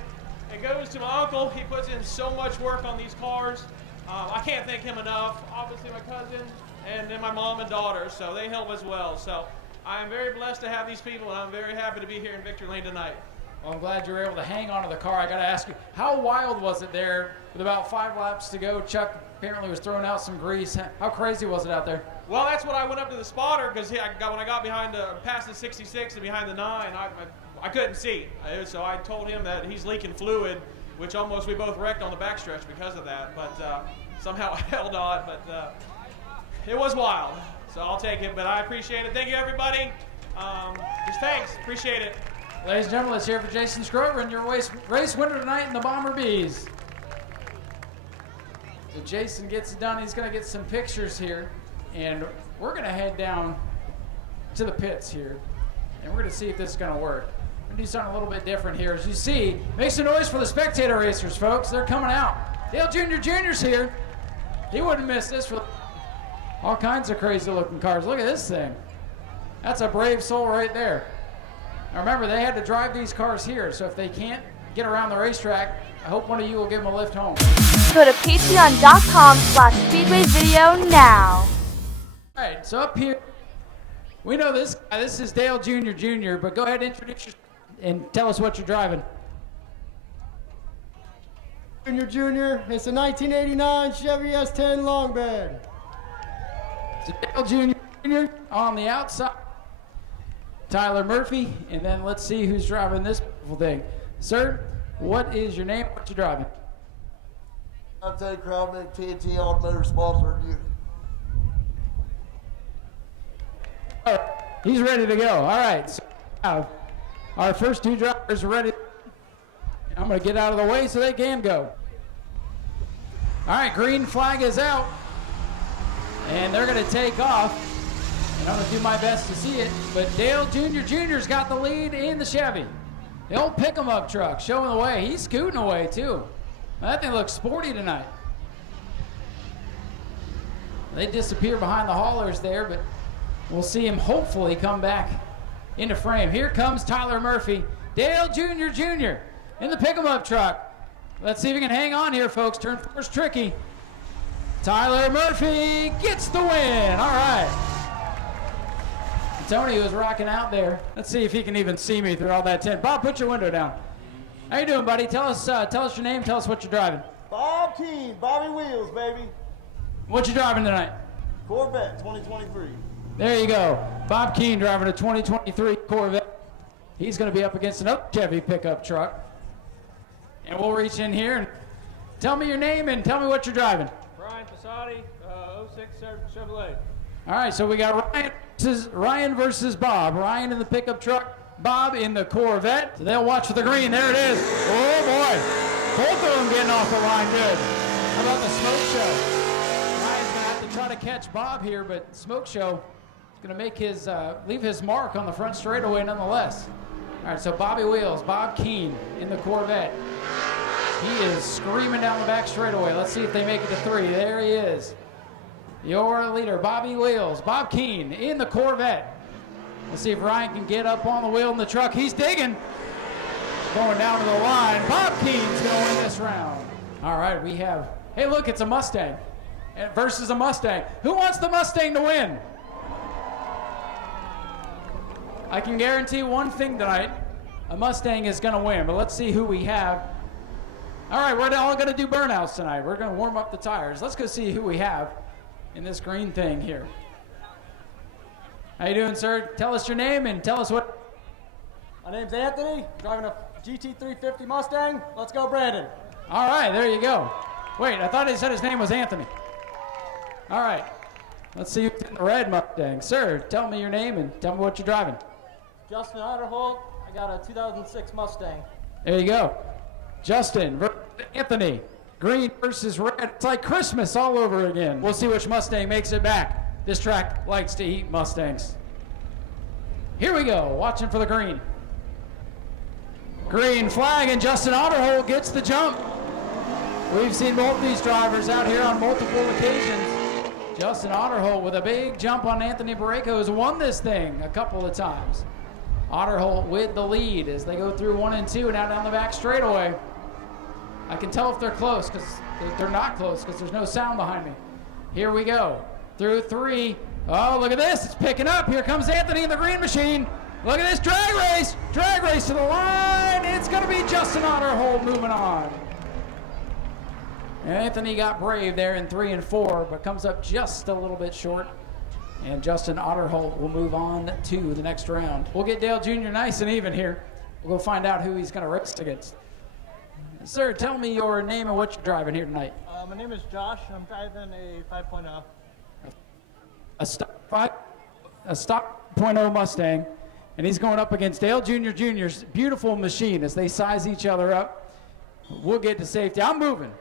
It goes to my uncle. He puts in so much work on these cars. I can't thank him enough. Obviously my cousin and then my mom and daughter, so they help as well. So I am very blessed to have these people, and I'm very happy to be here in Victory Lane tonight. Well, I'm glad you were able to hang on to the car. I got to ask you, how wild was it there with about 5 laps to go? Chuck apparently was throwing out some grease. How crazy was it out there? Well, that's when I went up to the spotter, because when I got behind past the 66 and behind the 9, I couldn't see. So I told him that he's leaking fluid, which almost we both wrecked on the backstretch because of that. But somehow I held on. But it was wild. So I'll take it. But I appreciate it. Thank you, everybody. Just thanks. Appreciate it. Ladies and gentlemen, let's hear it for Jason Scrover and your race winner tonight in the Bomber Bees. So Jason gets it done. He's going to get some pictures here. And we're going to head down to the pits here. And we're going to see if this is going to work. We're going to do something a little bit different here. As you see, make some noise for the Spectator racers, folks. They're coming out. Dale Jr.'s here. He wouldn't miss this for all kinds of crazy looking cars. Look at this thing. That's a brave soul right there. Now remember, they had to drive these cars here, so if they can't get around the racetrack, I hope one of you will give them a lift home. Go to patreon.com/Speedway video now. All right, so up here, we know this guy. This is Dale Jr., but go ahead and introduce yourself and tell us what you're driving. Jr. It's a 1989 Chevy S10 long bed. So Dale Jr. on the outside. Tyler Murphy, and then let's see who's driving this beautiful thing. Sir, what is your name? What you driving? I'm Ted Crowdman, TNT Automotive sponsoring you. Oh, he's ready to go. All right, so our first 2 drivers are ready. I'm going to get out of the way so they can go. All right, green flag is out, and they're going to take off. And I'm going to do my best to see it, but Dale Jr.'s got the lead in the Chevy. The old pick-em-up truck showing the way. He's scooting away, too. That thing looks sporty tonight. They disappear behind the haulers there, but we'll see him hopefully come back into frame. Here comes Tyler Murphy. Dale Jr. in the pick-em-up truck. Let's see if he can hang on here, folks. Turn 4's tricky. Tyler Murphy gets the win. All right. Tony was rocking out there. Let's see if he can even see me through all that tent. Bob, put your window down. How you doing, buddy? Tell us your name. Tell us what you're driving. Bob Keane, Bobby Wheels, baby. What you driving tonight? Corvette 2023. There you go. Bob Keane driving a 2023 Corvette. He's going to be up against another Chevy pickup truck. And we'll reach in here and tell me your name and tell me what you're driving. Brian Passati, 06 Chevrolet. All right, so we got Ryan versus Bob. Ryan in the pickup truck, Bob in the Corvette. So they'll watch for the green. There it is. Oh, boy. Both of them getting off the line good. How about the smoke show? Ryan's going to have to try to catch Bob here, but smoke show is going to make his leave his mark on the front straightaway nonetheless. All right, so Bobby Wheels, Bob Keane in the Corvette. He is screaming down the back straightaway. Let's see if they make it to 3. There he is. Your leader, Bobby Wheels, Bob Keane in the Corvette. Let's see if Ryan can get up on the wheel in the truck. He's digging. Going down to the line. Bob Keane's going to win this round. All right, we have, hey, look, it's a Mustang versus a Mustang. Who wants the Mustang to win? I can guarantee one thing tonight. A Mustang is going to win, but let's see who we have. All right, we're all going to do burnouts tonight. We're going to warm up the tires. Let's go see who we have in this green thing here. How you doing, sir? Tell us your name and tell us what. My name's Anthony, driving a GT350 Mustang. Let's go, Brandon. All right, there you go. Wait, I thought he said his name was Anthony. All right, let's see who's in the red Mustang. Sir, tell me your name and tell me what you're driving. Justin Otterholt, I got a 2006 Mustang. There you go. Justin versus Anthony. Green versus red. It's like Christmas all over again. We'll see which Mustang makes it back. This track likes to eat Mustangs. Here we go, watching for the green. Green flag, and Justin Otterholt gets the jump. We've seen both these drivers out here on multiple occasions. Justin Otterholt with a big jump on Anthony Barreco has won this thing a couple of times. Otterholt with the lead as they go through 1 and 2 and out down the back straightaway. I can tell if they're close because they're not close because there's no sound behind me. Here we go. Through 3. Oh, look at this. It's picking up. Here comes Anthony in the green machine. Look at this drag race. Drag race to the line. It's going to be Justin Otterholt moving on. Anthony got brave there in 3 and 4, but comes up just a little bit short. And Justin Otterholt will move on to the next round. We'll get Dale Jr. nice and even here. We'll go find out who he's going to race against. Sir, tell me your name and what you're driving here tonight. My name is Josh, and I'm driving a 5.0. A stock 0.0 Mustang, and he's going up against Dale Jr. Jr.'s beautiful machine as they size each other up. We'll get to safety. I'm moving.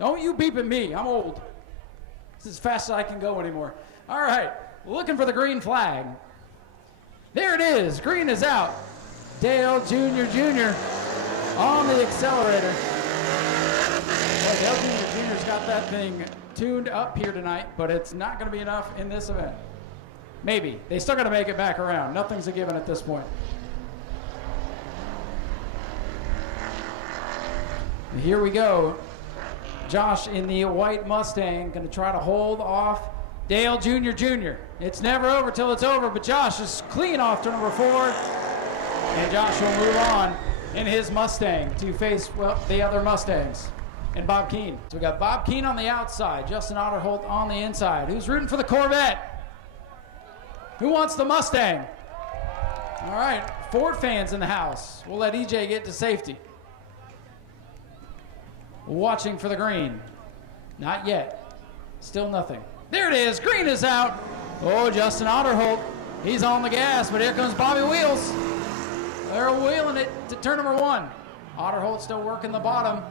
Don't you beep at me. I'm old. This is as fast as I can go anymore. All right, looking for the green flag. There it is. Green is out. Dale Jr. Jr. on the accelerator. Well, Dale Jr. Jr.'s got that thing tuned up here tonight, but it's not going to be enough in this event. Maybe. They still got to make it back around. Nothing's a given at this point. And here we go. Josh in the white Mustang going to try to hold off Dale Jr. Jr. It's never over till it's over, but Josh is clean off to number 4. And Josh will move on in his Mustang to face, well, the other Mustangs and Bob Keane. So we got Bob Keane on the outside, Justin Otterholt on the inside. Who's rooting for the Corvette? Who wants the Mustang? All right, Ford fans in the house. We'll let EJ get to safety. Watching for the green. Not yet. Still nothing. There it is. Green is out. Oh, Justin Otterholt. He's on the gas, but here comes Bobby Wheels. They're wheeling it to turn number 1. Otterholt still working the bottom.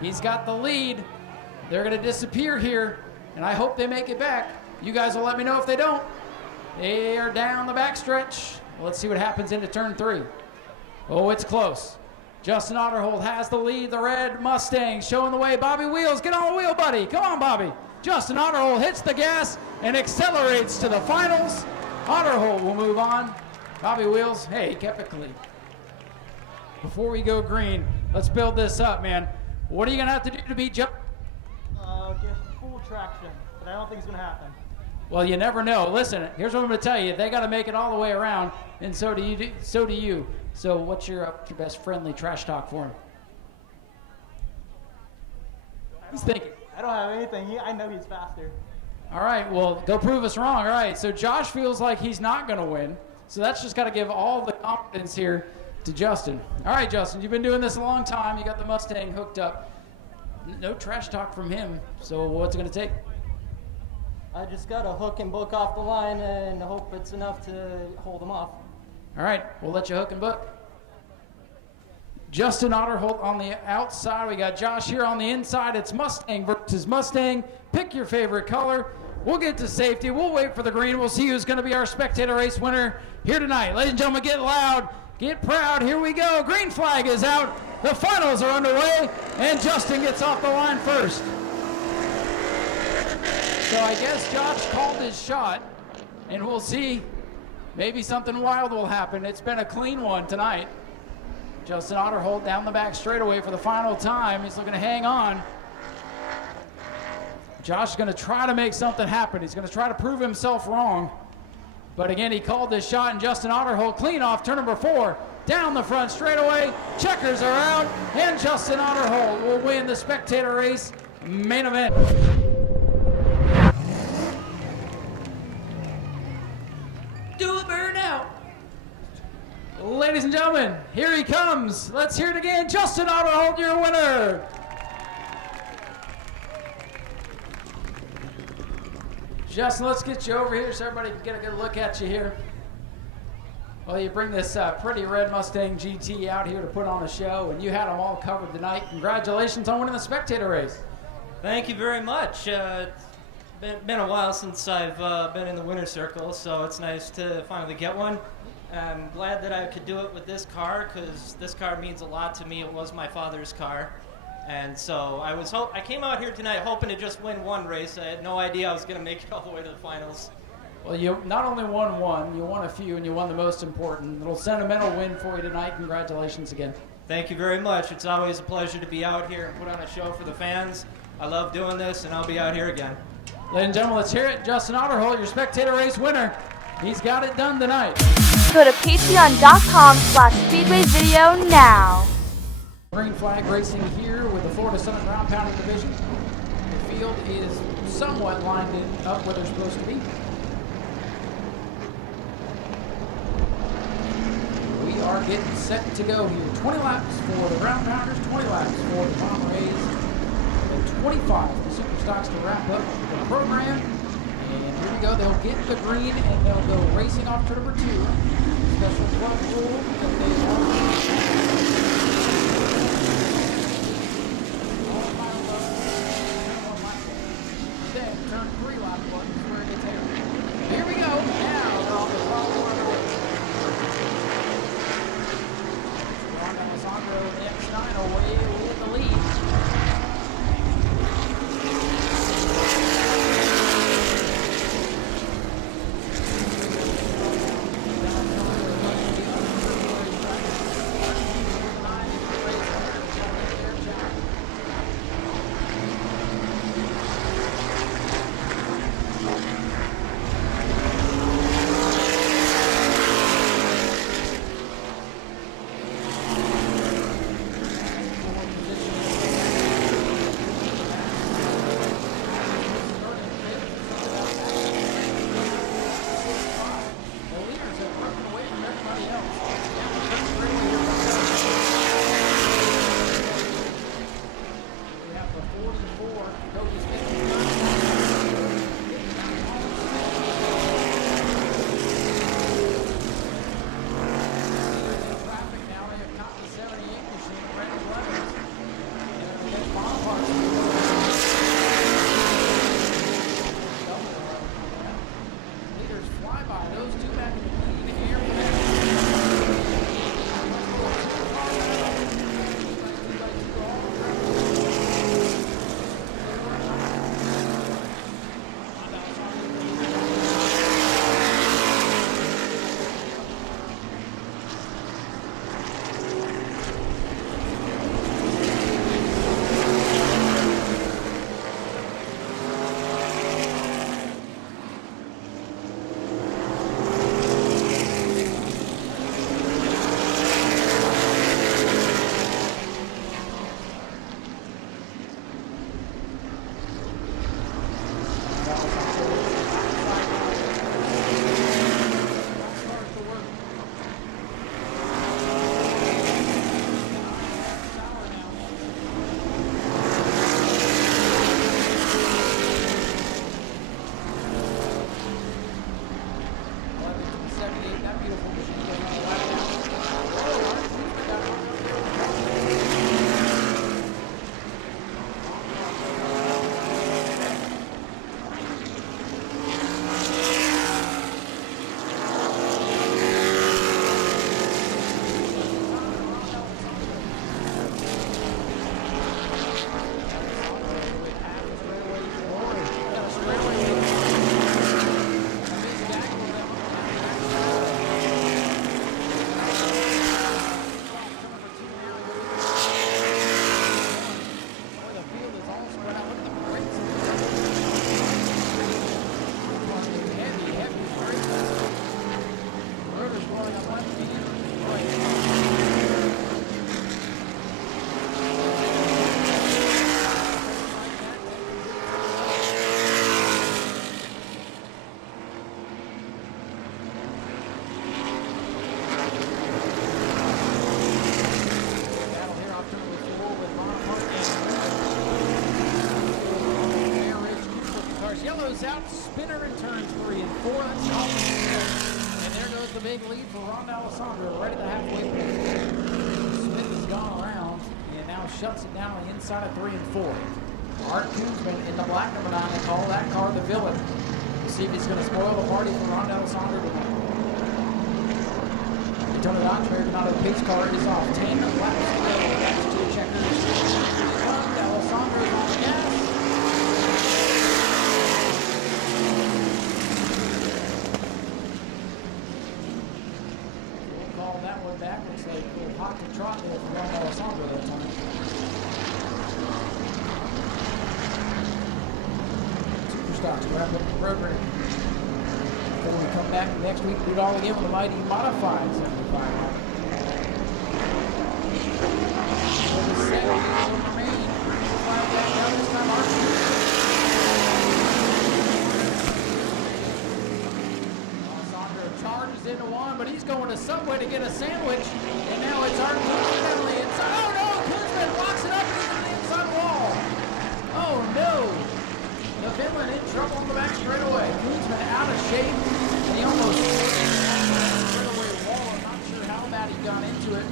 He's got the lead. They're going to disappear here, and I hope they make it back. You guys will let me know if they don't. They are down the backstretch. Let's see what happens into turn 3. Oh, it's close. Justin Otterholt has the lead. The red Mustang showing the way. Bobby Wheels, get on the wheel, buddy. Come on, Bobby. Justin Otterholt hits the gas and accelerates to the finals. Otterholt will move on. Bobby Wheels, hey, he kept it clean. Before we go green, let's build this up, man. What are you going to have to do to beat Joe? Get full traction. but I don't think it's going to happen. Well, you never know. Listen, here's what I'm going to tell you. They got to make it all the way around, and so do you. So what's your best friendly trash talk for him? He's thinking. I don't have anything. I know he's faster. All right, well, go prove us wrong. All right, so Josh feels like he's not going to win. So that's just got to give all the confidence here to Justin. All right, Justin, you've been doing this a long time. You got the Mustang hooked up. No trash talk from him. So what's it going to take? I just got to hook and book off the line and hope it's enough to hold him off. All right, we'll let you hook and book. Justin Otterholt on the outside. We got Josh here on the inside. It's Mustang versus Mustang. Pick your favorite color. We'll get to safety. We'll wait for the green. We'll see who's going to be our spectator race winner here tonight. Ladies and gentlemen, get loud. Get proud. Here we go. Green flag is out. The finals are underway, and Justin gets off the line first. So I guess Josh called his shot, and we'll see. Maybe something wild will happen. It's been a clean one tonight. Justin Otterholt down the back straightaway for the final time. He's looking to hang on. Josh is going to try to make something happen. He's going to try to prove himself wrong. But again, he called this shot, and Justin Otterholt clean off turn number 4. Down the front straightaway. Checkers are out, and Justin Otterholt will win the spectator race main event. Do it, burn out. Ladies and gentlemen, here he comes. Let's hear it again. Justin Otterholt, your winner. Justin, let's get you over here so everybody can get a good look at you here. Well, you bring this pretty red Mustang GT out here to put on a show, and you had them all covered tonight. Congratulations on winning the spectator race. Thank you very much. It's been a while since I've been in the winner's circle, so it's nice to finally get one. I'm glad that I could do it with this car because this car means a lot to me. It was my father's car. And so I came out here tonight hoping to just win one race. I had no idea I was going to make it all the way to the finals. Well, you not only won one, you won a few, and you won the most important. Little sentimental win for you tonight. Congratulations again. Thank you very much. It's always a pleasure to be out here and put on a show for the fans. I love doing this, and I'll be out here again. Ladies and gentlemen, let's hear it. Justin Otterholt, your spectator race winner. He's got it done tonight. Go to patreon.com/Speedway video now. Green flag racing here with the Florida Summit Ground Pounding Division. The field is somewhat lined up where they're supposed to be. We are getting set to go here. 20 laps for the Ground Pounders, 20 laps for the Bomb Rays, and 25 for the Super Stocks to wrap up the program. And here we go. They'll get the green and they'll go racing off to number 2. Special club rule that they then turn 3 lap one is where it gets aired. Here we go. Now they're off the top corner. Juan Alessandro and the X9 away with the lead. Down spinner in turns 3 and 4. That's and there goes the big lead for Ron Alessandro right at the halfway point. Smith has gone around and now shuts it down on the inside of 3 and 4. Art Koonsman in the black number 9. They call that car the villain. We'll see if he's going to spoil the party for Ron Alessandro tonight. Tony Dontrey, pace car is off. 10 laps to go. That's to the checkers. Alessandro's on the gas. We'll call that one back. Looks like a little hot to trot there for Ron Alessandro that time. Superstars wrap up the program. Before we come back next week, do it all again with a mighty modified 75. For the second will remain. This time Alessandro charges into one, but he's going to Subway to get a sandwich. And now it's Art Koonsman on the inside. Oh no! Koonsman locks it up and he's on the inside wall. Oh no! The Finland in trouble on the back straightaway. Koonsman out of shape. And he almost straightaway wall. I'm not sure how bad he got into it.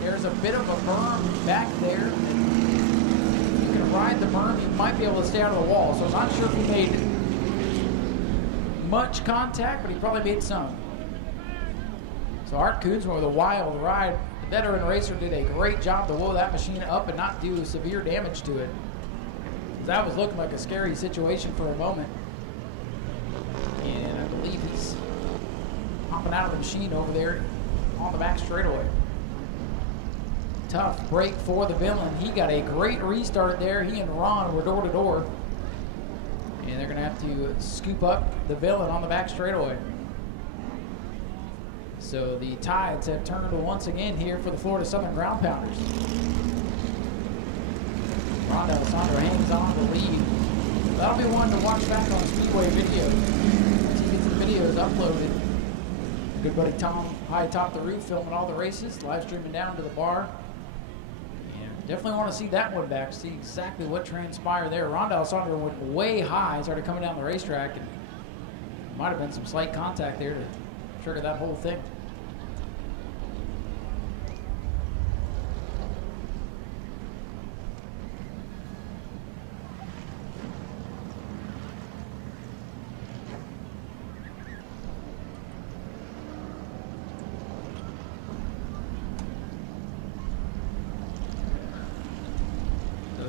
There's a bit of a berm back there. If you can ride the berm, you might be able to stay out of the wall. So I'm not sure if he made much contact, but he probably made some. So Art Koonsman with a wild ride. The veteran racer did a great job to whoa that machine up and not do severe damage to it. That was looking like a scary situation for a moment. And I believe he's hopping out of the machine over there on the back straightaway. Tough break for the villain. He got a great restart there. He and Ron were door to door. And they're going to have to scoop up the villain on the back straightaway. So the tides have turned once again here for the Florida Southern Ground Pounders. Ron Alessandro hangs on the lead. That'll be one to watch back on Speedway video. Once he gets the videos uploaded. Good buddy Tom high atop the roof filming all the races, live streaming down to the bar. And definitely want to see that one back, see exactly what transpired there. Ron Alessandro went way high, started coming down the racetrack, and might have been some slight contact there to trigger that whole thing.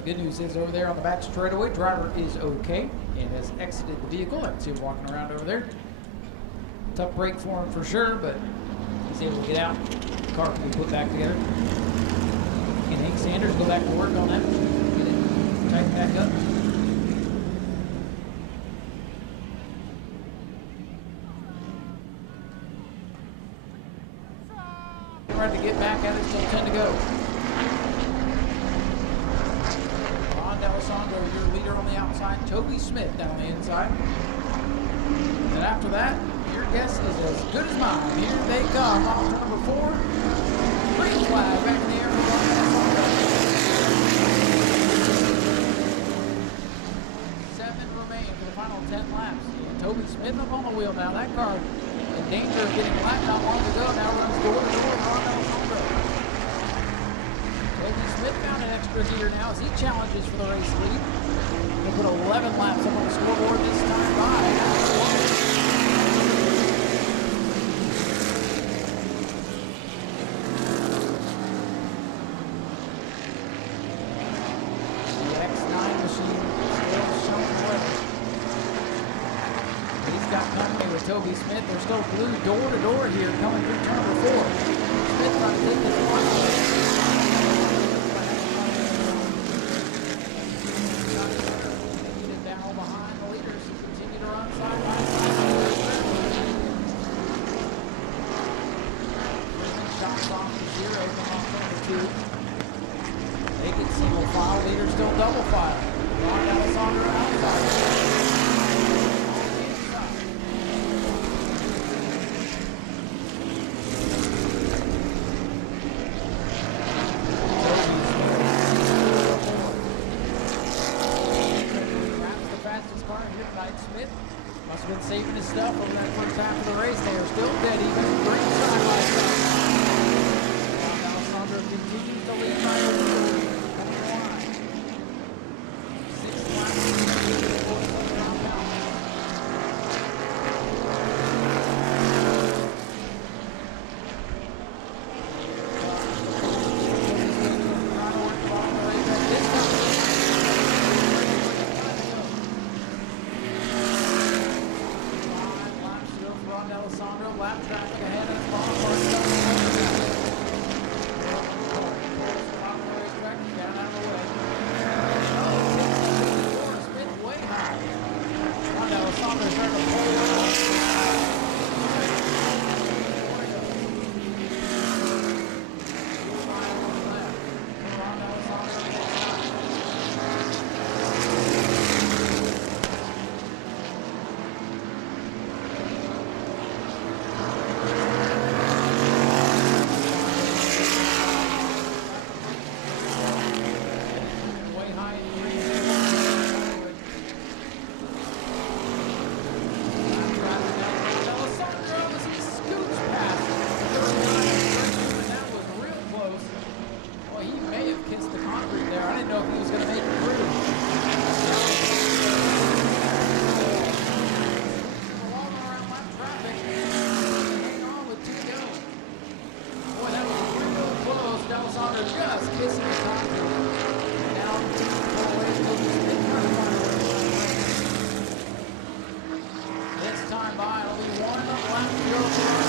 Good news is over there on the back straightaway, driver is okay and has exited the vehicle. I can see him walking around over there. Tough break for him for sure, but he's able to get out. The car can be put back together. Can Hank Sanders go back to work on that? Get it tightened back up. Trying to get back at it, still 10 to go. Alessandro, your leader on the outside, Toby Smith down on the inside. And after that, your guess is as good as mine. Here they come off to number 4. Green flag back in the air for Alessandro. 7 remain for the final 10 laps. And Toby Smith up on the wheel now. That car in danger of getting lapped not long ago. Now runs door to door with Ron Alessandro. Smith found an extra gear now as he challenges for the race lead. He'll put 11 laps up on the scoreboard this time by. The X9 machine still showing way. He's got company with Toby Smith. They're still glued door to door here coming through turn number 4. Smith trying to take this one. just kissing the concrete. And now the team pull away to Toby Smith. This time by, it'll be one lap to go for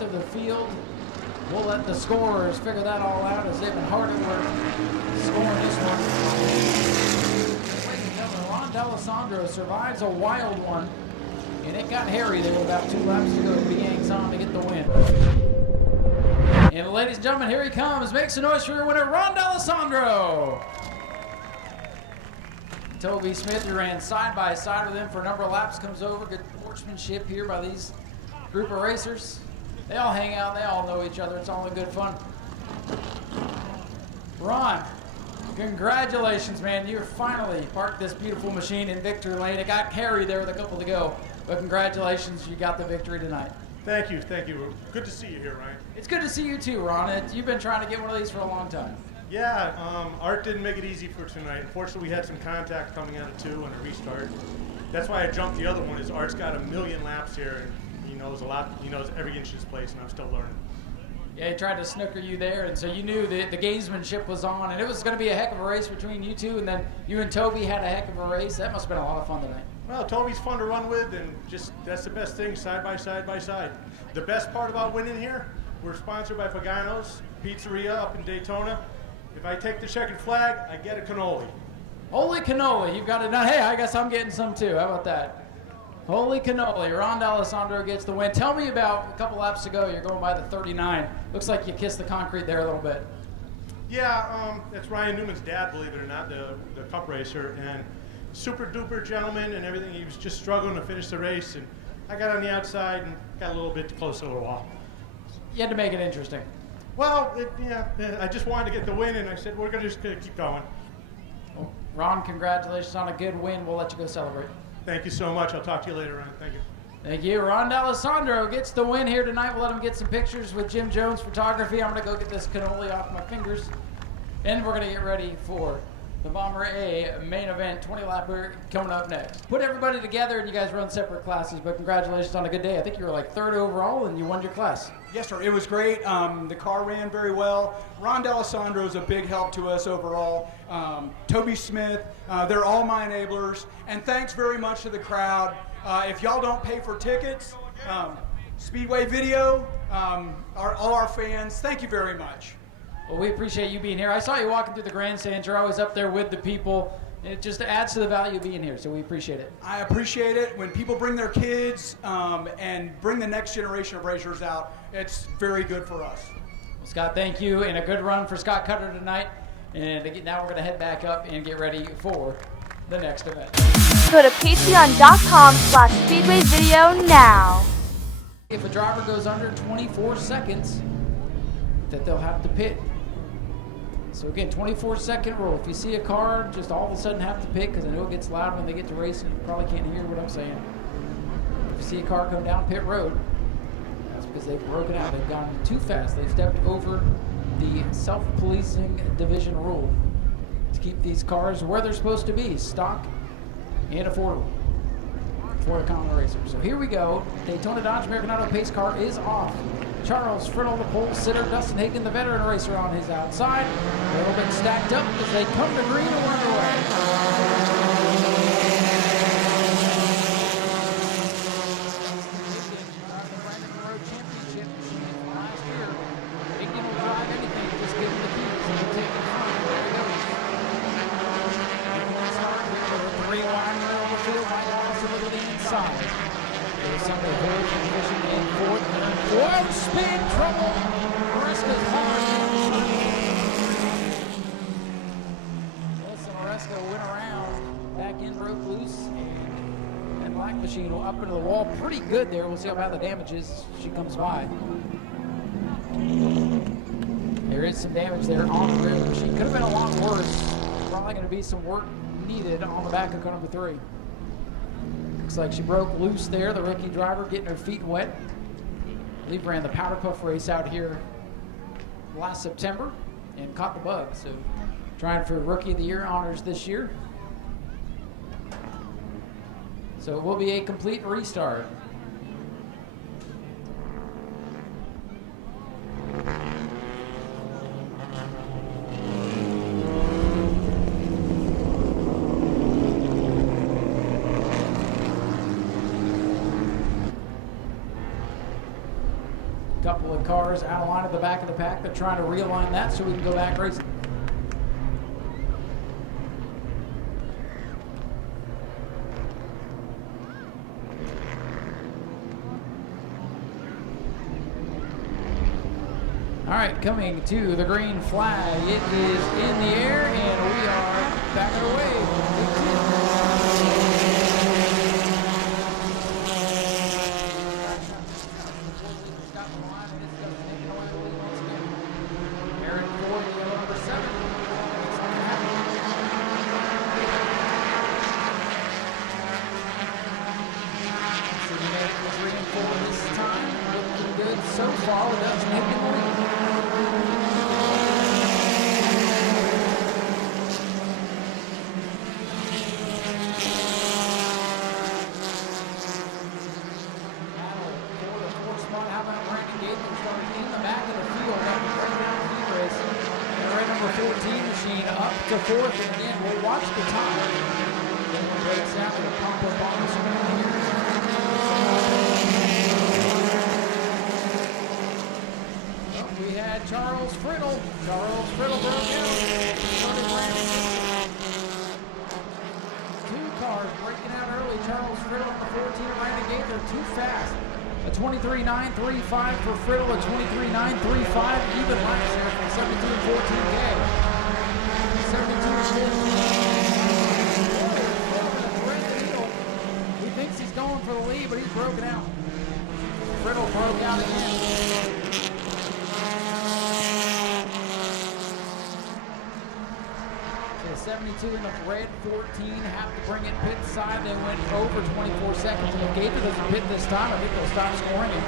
of the field. We'll let the scorers figure that all out as they've been hard at work scoring this one. Ladies and gentlemen, Ron D'Alessandro survives a wild one, and it got hairy there with about 2 laps to go. Big Ang's on to get the win. And ladies and gentlemen, here he comes. Makes a noise for your winner, Ron D'Alessandro. Toby Smith, who ran side by side with him for a number of laps, comes over. Good sportsmanship here by these group of racers. They all hang out, they all know each other, it's all in good fun. Ron, congratulations, man. You finally parked this beautiful machine in victory lane. It got hairy there with a couple to go, but congratulations, you got the victory tonight. Thank you, thank you. Good to see you here, Ryan. It's good to see you too, Ron. You've been trying to get one of these for a long time. Yeah, Art didn't make it easy for tonight. Unfortunately, we had some contact coming out of 2 and a restart. That's why I jumped the other one, is Art's got a million laps here. He knows a lot. He knows every inch of his place, and I'm still learning. Yeah, he tried to snooker you there, and so you knew that the gamesmanship was on, and it was going to be a heck of a race between you two, and then you and Toby had a heck of a race. That must have been a lot of fun tonight. Well, Toby's fun to run with, and just that's the best thing, side by side by side. The best part about winning here, we're sponsored by Pagano's Pizzeria up in Daytona. If I take the checkered flag, I get a cannoli. Holy cannoli, you've got it done. Hey, I guess I'm getting some too. How about that? Holy cannoli, Ron D'Alessandro gets the win. Tell me about a couple laps ago, you're going by the 39. Looks like you kissed the concrete there a little bit. Yeah, that's Ryan Newman's dad, believe it or not, the cup racer, and super duper gentleman and everything. He was just struggling to finish the race, and I got on the outside and got a little bit close to the wall. You had to make it interesting. Well, I just wanted to get the win, and I said, we're just going to keep going. Well, Ron, congratulations on a good win. We'll let you go celebrate. Thank you so much. I'll talk to you later, Ryan. Thank you. Thank you. Ron D'Alessandro gets the win here tonight. We'll let him get some pictures with Jim Jones Photography. I'm going to go get this cannoli off my fingers. And we're going to get ready for the Bomber A main event 20-lapper coming up next. Put everybody together, and you guys run separate classes, but congratulations on a good day. I think you were like 3rd overall, and you won your class. Yes, sir. It was great. The car ran very well. Ron D'Alessandro is a big help to us overall. Toby Smith, they're all my enablers. And thanks very much to the crowd. If y'all don't pay for tickets, Speedway Video, all our fans, thank you very much. Well, we appreciate you being here. I saw you walking through the grandstands. You're always up there with the people. It just adds to the value of being here, so we appreciate it. I appreciate it. When people bring their kids and bring the next generation of racers out, it's very good for us. Well, Scott, thank you, and a good run for Scott Cutter tonight. And now we're going to head back up and get ready for the next event. Go to patreon.com/speedwayvideo now. If a driver goes under 24 seconds, that they'll have to pit. So again, 24-second rule. If you see a car, just all of a sudden have to pit, because I know it gets loud when they get to racing. You probably can't hear what I'm saying. If you see a car come down pit road, that's because they've broken out. They've gone too fast. They've stepped over the self-policing division rule to keep these cars where they're supposed to be, stock and affordable for a common racer. So here we go. Daytona Dodge American Auto pace car is off. Charles Friddle, the pole sitter. Dustin Hagen, the veteran racer, on his outside. A little bit stacked up as they come to green and run away. Speed trouble. Maresca's hard. Listen, Maresca went around, back in, broke loose, and Black Machine up into the wall pretty good there. We'll see how bad the damage is as she comes by. There is some damage there on the rear of the machine. Could have been a lot worse. Probably going to be some work needed on the back of car number 3. Looks like she broke loose there, the rookie driver getting her feet wet. I believe ran the Powder Puff race out here last September and caught the bug. So trying for Rookie of the Year honors this year. So it will be a complete restart. Couple of cars out of line at the back of the pack. They're trying to realign that so we can go back racing. All right, coming to the green flag. It is in the air, and we are backing away. So far, that's making the lead. To fourth, and again, we'll watch the time. Then we'll break out with a pump up on the screen here. Well, we had Charles Friddle. Charles Friddle broke out. Two cars breaking out early. Charles Friddle on the 14 of Randy Gaither, too fast. A 23.935 for Friddle, a 23.935 even laps here from 72 and 14K. 72 He thinks he's going for the lead, but he's broken out. Friddle broke out again. So 72 in the red, 14 have to bring it pit side. They went over 24 seconds. And if Gaither doesn't pit this time, I think they'll stop scoring. And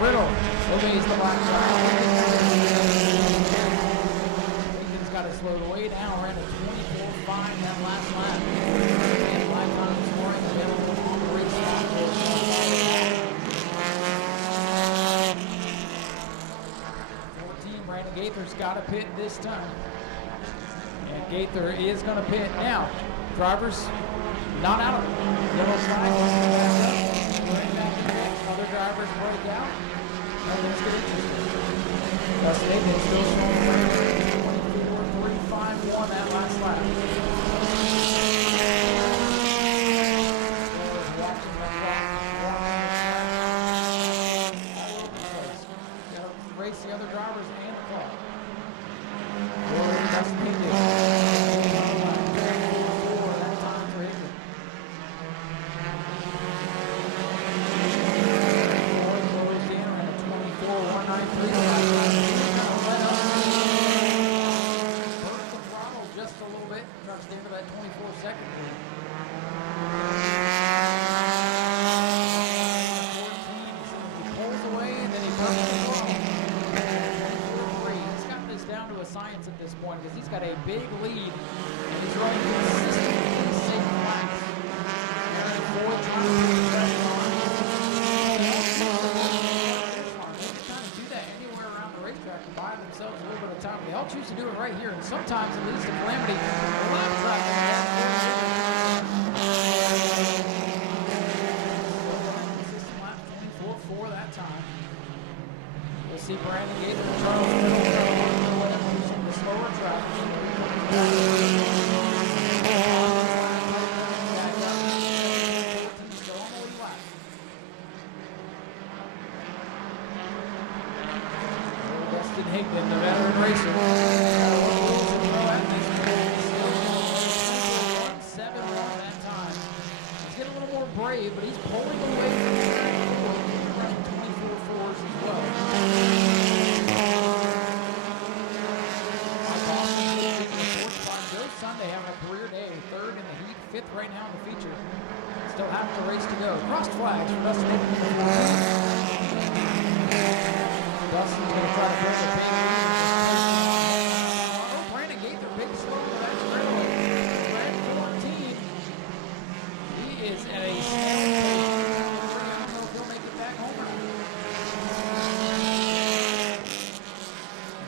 Friddle obeys the black flag. Got it slowed way down, ran a 24.5 that last lap. And lifetime scoring available on the racetrack. 14, Brandon Gaither's got to pit this time. And Gaither is going to pit. Now, drivers not out of it. Yellow flag. Other drivers break out. Now let's get interesting. Dustin Higgins still showing 5-1 that last lap. Watching the clock. Got to race the other drivers and the clock. Dustin Higgins. That time for Higgins. Goes in at a 24.193. Just a little bit, trying to stay for that 24-second lead. 14, he pulls away, and then he comes to the wall. He's got this down to a science at this point, because he's got a big lead, and he's running consistently safe laps. Aaron Ford trying to put the pressure on. They kind of do that anywhere around the racetrack to buy themselves a little bit of time. They all choose to do it right here, and sometimes it leads to calamity. Consistent lap 24-4 that time. We'll see Brandon Gaither and Charles Friddle using the slower track. Dustin Higdon, the veteran racer. 7-1 that time. He's getting a little more brave, but he's pulling away from the track. He's running 24-4s as well. go. Crossed flags for Dustin Hickman. Dustin's going to try to break a big lead. Oh, Brandon Gaither, big slow, but that's really red 14. He is at a snail pace. I don't know if he'll make it back home or not.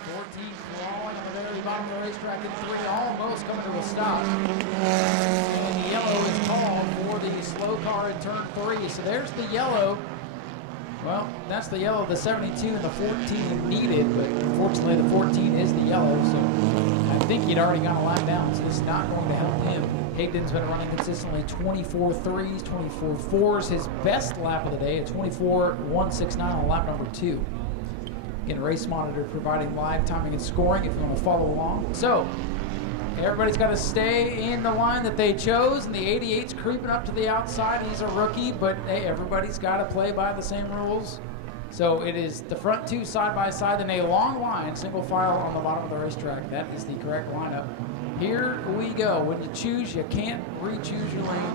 14 crawling on the very bottom of the racetrack in 3, almost coming to a stop. And the yellow is called for the slow car in turn 3. So there's the yellow. Well, that's the yellow, the 72 and the 14 needed, but unfortunately the 14 is the yellow, so I think he'd already got a lap down, so this is not going to help him. Higdon's been running consistently 24 3s, 24 4s. His best lap of the day, a 24.169 on lap number 2. Again, Race Monitor providing live timing and scoring if you want to follow along. So, everybody's got to stay in the line that they chose, and the 88's creeping up to the outside. He's a rookie, but hey, everybody's got to play by the same rules. So it is the front 2 side by side, and a long line, single file on the bottom of the racetrack. That is the correct lineup. Here we go. When you choose, you can't re-choose your lane.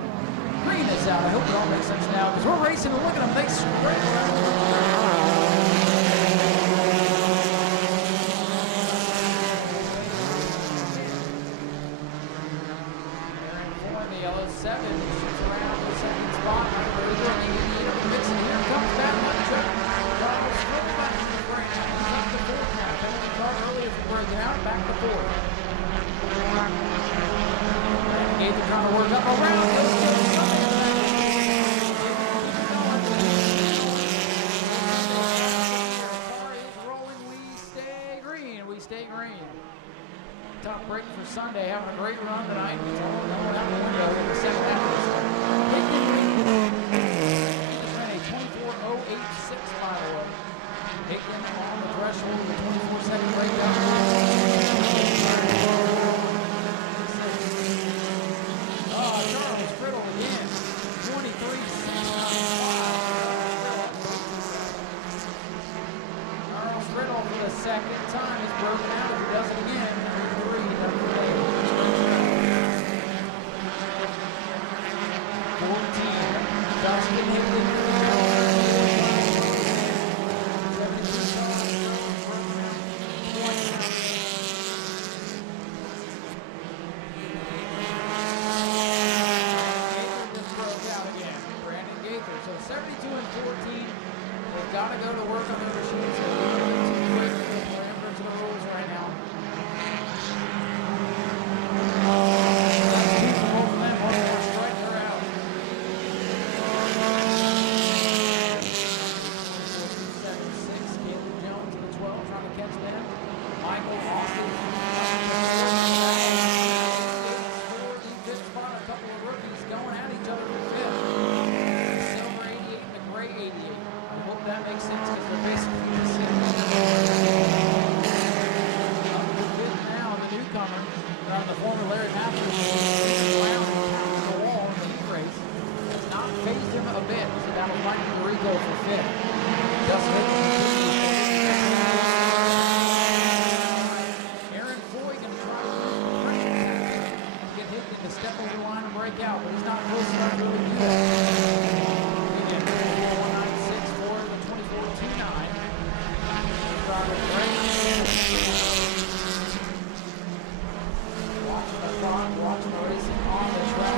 Green is out. I hope it all makes sense now, because we're racing, and look at them. They straight around. Back to 4. Gaither trying to work up around. Car is rolling. We stay green. We stay green. Top break for Sunday. Having a great run tonight. It's all going out the window in the second half. Just ran a 24.086 by the way. Hickman on the threshold of the 24-second breakdown. Charles Friddle again. 23.695. Charles Friddle for the second time is broken out. If he does it again, 3, number 8. 14. Dustin Hickman. Got to go to work on their machines. Too quick to the parameters of the rules right now. Jones in the 12 trying to catch them. Michael Austin. The fifth spot, a couple of rookies going at each other for fifth. The silver 88 and the gray 88. I hope that makes sense because they're basically the same. Up to fifth now, the newcomer from the former Larry Matthews around the wall in the heat race. Has not phased him a bit. So that was Mike Rico for fifth. Dustin Aaron Foy going to try to get Hickman to step over the line and break out, but he's not close enough to really do that. Watching the front, watching the racing on the track.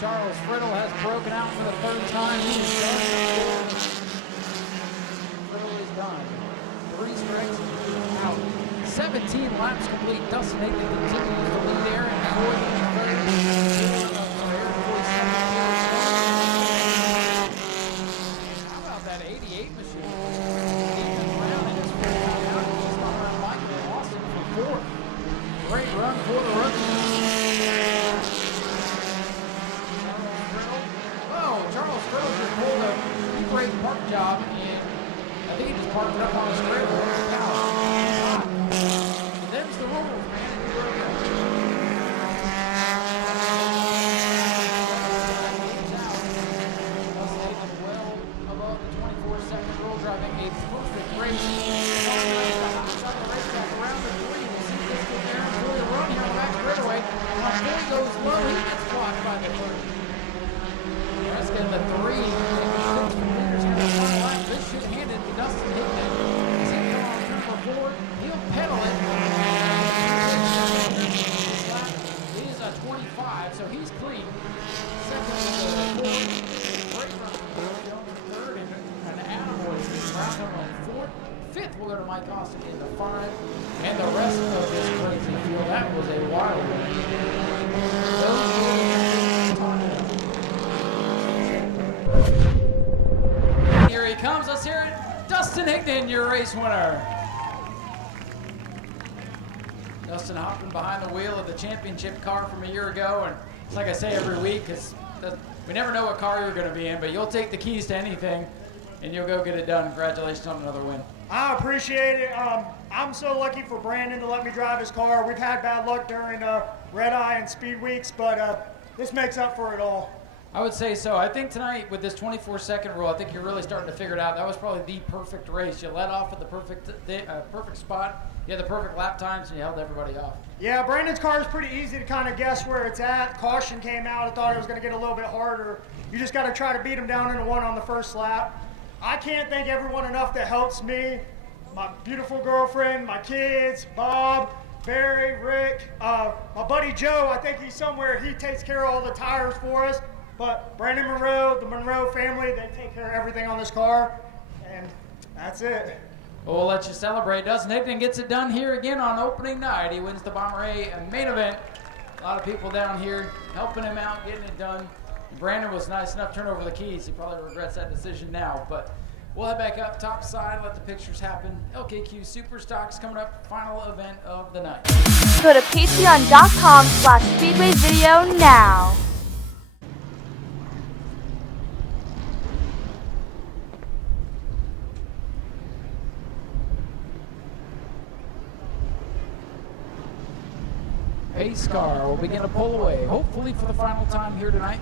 Charles Friddle has broken out for the third time. He is done. Friddle is done. 3 strikes out. 17 laps complete. Dustin Hickman continues to lead Aaron Foy in third. How about that 88 machine? Ethan Brown in his full out. Just on around Michael Austin for 4th. Great run for the rookie. Charles Friddle just pulled a great park job, and I think he just parked it up on his trailer. Them's the rules, man. Brown coming on fourth. Fifth will go to Mike Austin into 5. And the rest of this crazy field, that was a wild one. Here he comes. Let's hear it. Dustin Higdon, your race winner. Dustin hopping behind the wheel of the championship car from a year ago. And it's like I say every week, we never know what car you're going to be in, but you'll take the keys to anything, and you'll go get it done. Congratulations on another win. I appreciate it. I'm so lucky for Brandon to let me drive his car. We've had bad luck during Red Eye and Speed Weeks, but this makes up for it all. I would say so. I think tonight with this 24-second rule, I think you're really starting to figure it out. That was probably the perfect race. You let off at the perfect spot. You had the perfect lap times, and you held everybody off. Yeah, Brandon's car is pretty easy to kind of guess where it's at. Caution came out. I thought it was going to get a little bit harder. You just got to try to beat him down into one on the first lap. I can't thank everyone enough that helps me. My beautiful girlfriend, my kids, Bob, Barry, Rick, my buddy Joe. I think he's somewhere. He takes care of all the tires for us. But Brandon Monroe, the Monroe family, they take care of everything on this car. And that's it. Well, we'll let you celebrate. Dustin Higdon gets it done here again on opening night. He wins the Bomber A main event. A lot of people down here helping him out, getting it done. And Brandon was nice enough to turn over the keys. He probably regrets that decision now. But we'll head back up top side, let the pictures happen. LKQ Superstocks coming up, final event of the night. Go to patreon.com/Speedway Video now. Pace car will begin to pull away, hopefully for the final time here tonight.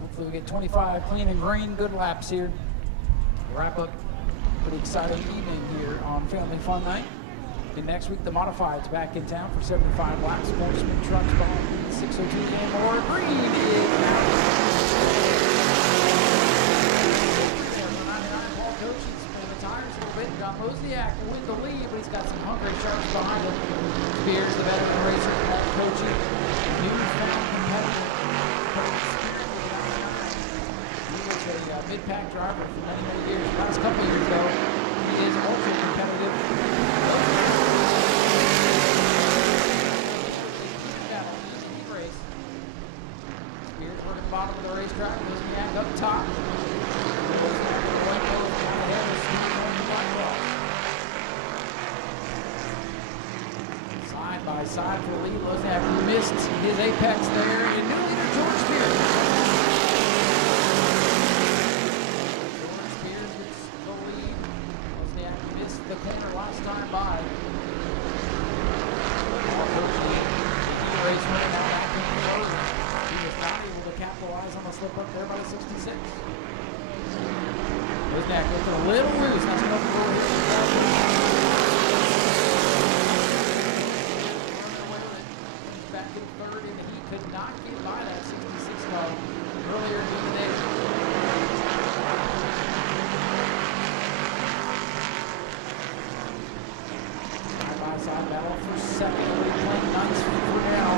Hopefully we get 25 clean and green, good laps here. Wrap up pretty exciting evening here on Family Fun Night. And next week the Modifieds back in town for 75 laps. Sportsman trucks behind 602 and more. Green is Paul Coaching spinning the tires a little bit. John Wozniak will win the lead, but he's got some hungry sharks behind him. Spears, the veteran racer, Paul Coaching, newfound competitor. He was a mid-pack driver for many, many years. Last couple of years ago, he is ultra competitive. Spears working the bottom of the racetrack. Wozniak up top. Side by side for the lead. Wozniak missed his apex there. And new leader George Spears. George Spears gets the lead. Wozniak missed the corner last time by. Race winner now back in the road. He was not able to capitalize on the slip up there by the 66. Wozniak with a little loose. That's enough to go here. Back in third, and he could not get by that 66 car earlier in the day. Side-by-side battle for second. Playing nice for now.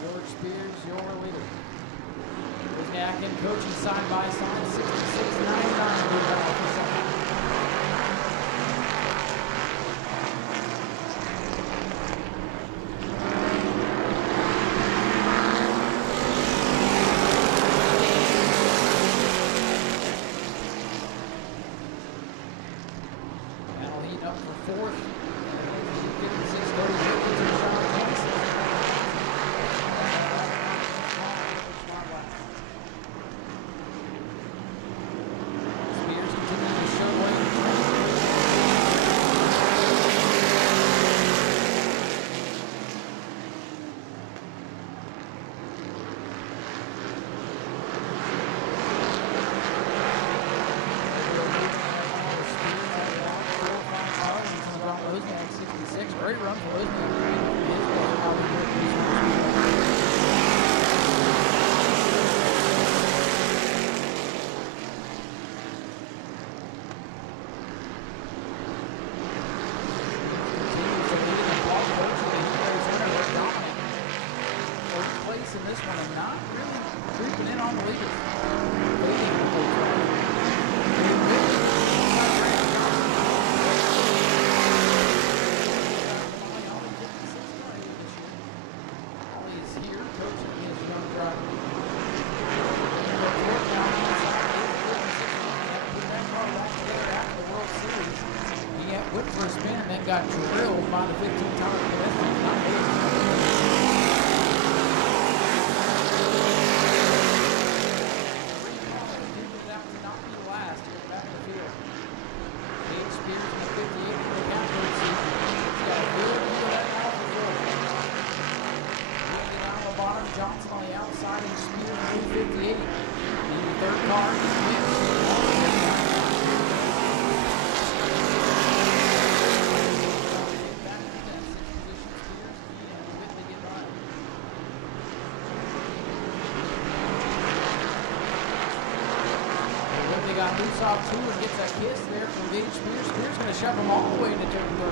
George Spears, your leader. Wozniak and Coaching side-by-side, 66-99. Good battle for second. got drilled by the 15-time pedestrian. Not really. That would not be last here back in the field. Gage Spears in the 58 for the Cowboys. He's got a good view of that alpha field. Looking down the bottom, Johnson on the outside, and Spears in the 58. And the third car is got loose off two and gets a kiss there from Gage Spears. Spears going to shove him all the way into turn 3.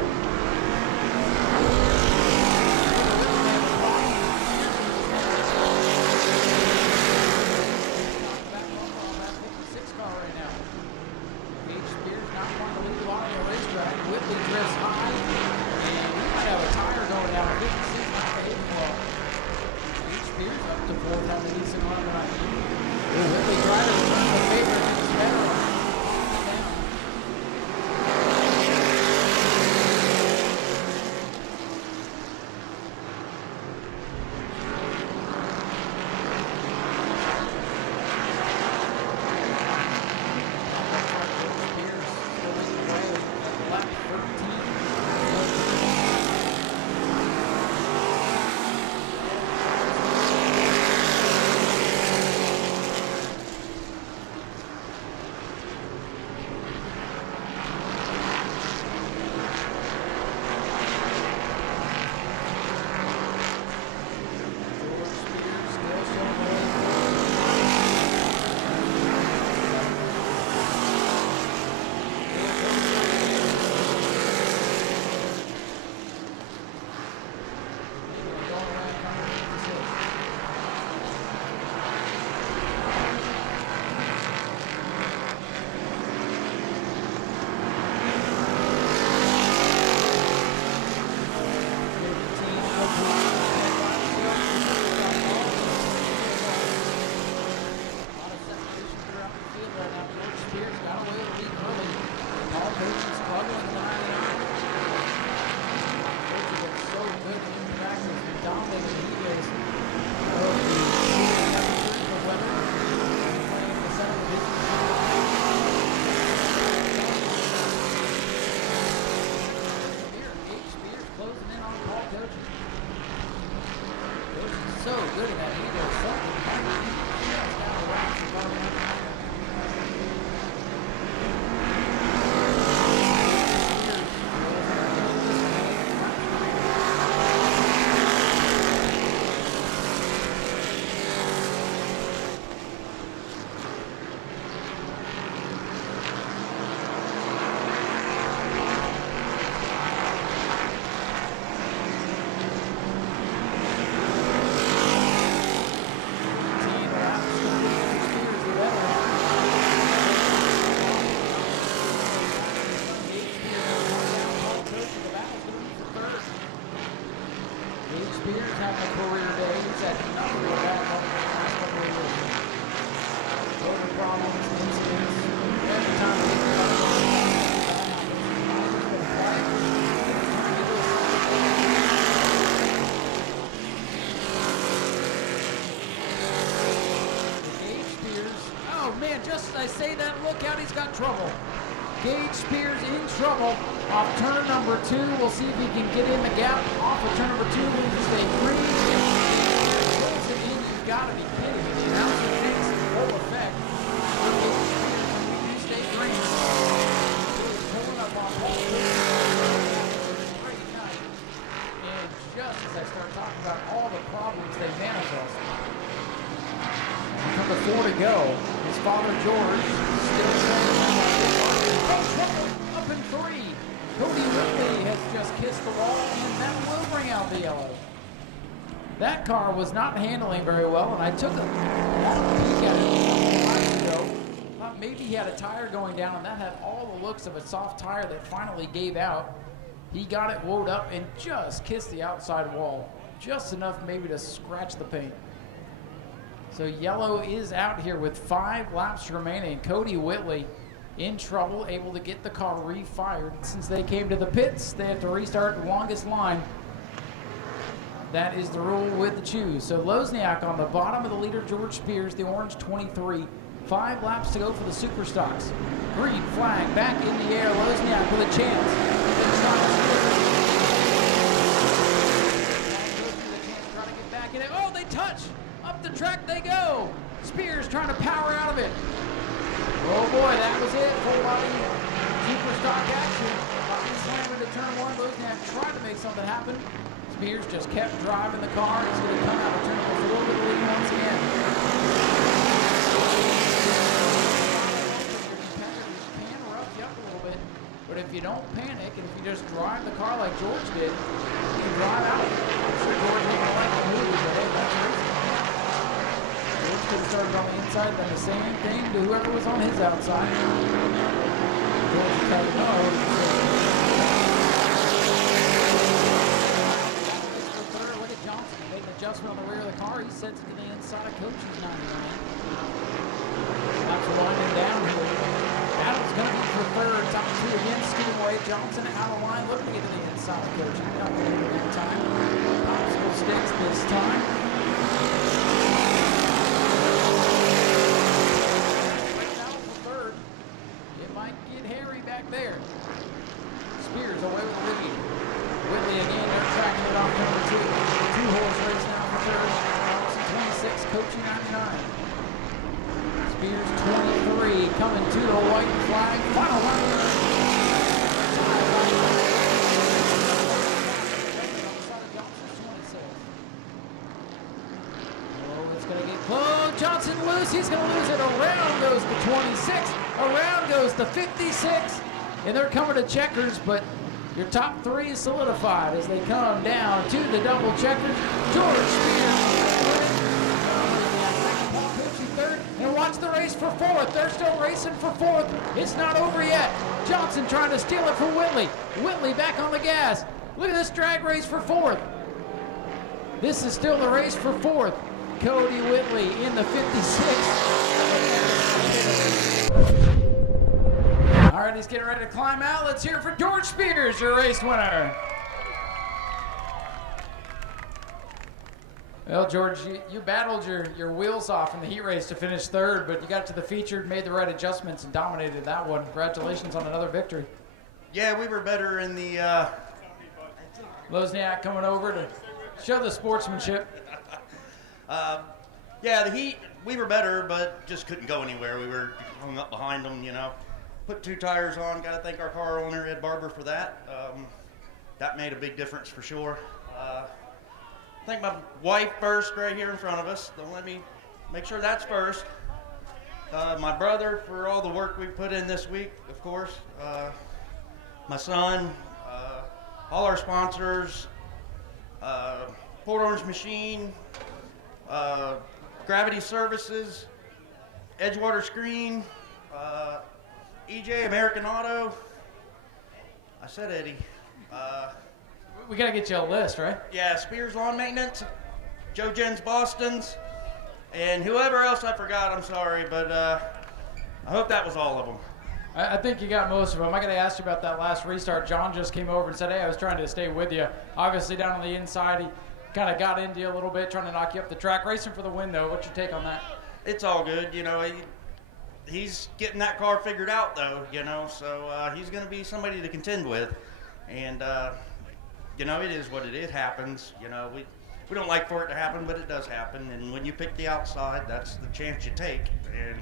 I say that, look out, he's got trouble. Gage Spears in trouble off turn number 2. We'll see if he can get in the gap off of turn number 2. Loses a green. Pulls it in. You've got to be kidding me. The announcer takes full effect. You stay green. He's pulling up on Paul. Great night. And just as I start talking about all the problems they manifest, number 4 to go. His father George still up in 3. Cody Whitley has just kissed the wall, and that will bring out the yellow. That car was not handling very well, and I took a long peek at it a while ago. Thought maybe he had a tire going down, and that had all the looks of a soft tire that finally gave out. He got it wound up and just kissed the outside wall. Just enough maybe to scratch the paint. So yellow is out here with 5 laps remaining. Cody Whitley in trouble, able to get the car refired. Since they came to the pits, they have to restart the longest line. That is the rule with the choose. So Lozniak on the bottom of the leader, George Spears, the orange 23. 5 laps to go for the super stocks. Green flag back in the air. Lozniak with a chance. Trying to get back in it. Oh, they touch. Up the track they go. Spears trying to power out of it. Oh boy, that was it. Full body super stock action. Body slam into turn 1. Lozniak tried to make something happen. Spears just kept driving the car. He's going to come out of turn 4 with the lead once again. Can rough you up a little bit, but if you don't panic and if you just drive the car like George did, you can drive out. I'm sure George didn't like the move, but hey, that's racing. George could have started on the inside, done the same thing to whoever was on his outside. George said no. Look at Johnson. He made an adjustment on the rear of the car. He sets it to the inside of Coach's 99. Laps winding down here. Battle's going to be for third. Top 2 again. Speedway. Johnson out of line. Looking to get to the inside of Coach. Not going to get time. Obstacle sticks this time. Battle for third. It might get hairy back there. Spears away with the lead. Whitley again. They're tracking it off number 2. 2-horse race now for third. 26. Coachy 99. Spears 23 coming to the white flag. Final lap. Oh, it's going to get close. Johnson loose. He's going to lose it. Around goes the 26. Around goes the 56. And they're coming to checkers, but your top 3 is solidified as they come down to the double checkers. George Spears. And watch the race for 4th. They're still racing for 4th. It's not over yet. Johnson trying to steal it from Whitley. Whitley back on the gas. Look at this drag race for 4th. This is still the race for 4th. Cody Whitley in the 56. All right, he's getting ready to climb out. Let's hear it for George Spears, your race winner. Well, George, you battled your wheels off in the heat race to finish 3rd, but you got to the featured, made the right adjustments, and dominated that one. Congratulations on another victory. Yeah, we were better in the... Lozniak coming over to show the sportsmanship. Yeah, the heat, we were better, but just couldn't go anywhere. We were hung up behind them, you know. Put 2 tires on. Got to thank our car owner, Ed Barber, for that. That made a big difference for sure. Thank my wife first right here in front of us. Don't let me make sure that's first. My brother for all the work we put in this week, of course. My son, all our sponsors, Port Orange Machine, Gravity Services, Edgewater Screen, EJ American Auto. I said Eddie. We got to get you a list, right? Yeah, Spears Lawn Maintenance, Joe Jens Boston's, and whoever else I forgot, I'm sorry, but I hope that was all of them. I think you got most of them. I got to ask you about that last restart. John just came over and said, hey, I was trying to stay with you. Obviously down on the inside, he kind of got into you a little bit, trying to knock you up the track. Racing for the win, though. What's your take on that? It's all good. You know, he's getting that car figured out, though, you know, so he's going to be somebody to contend with. And, you know, it is what it is. It happens. You know, we don't like for it to happen, but it does happen. And when you pick the outside, that's the chance you take. And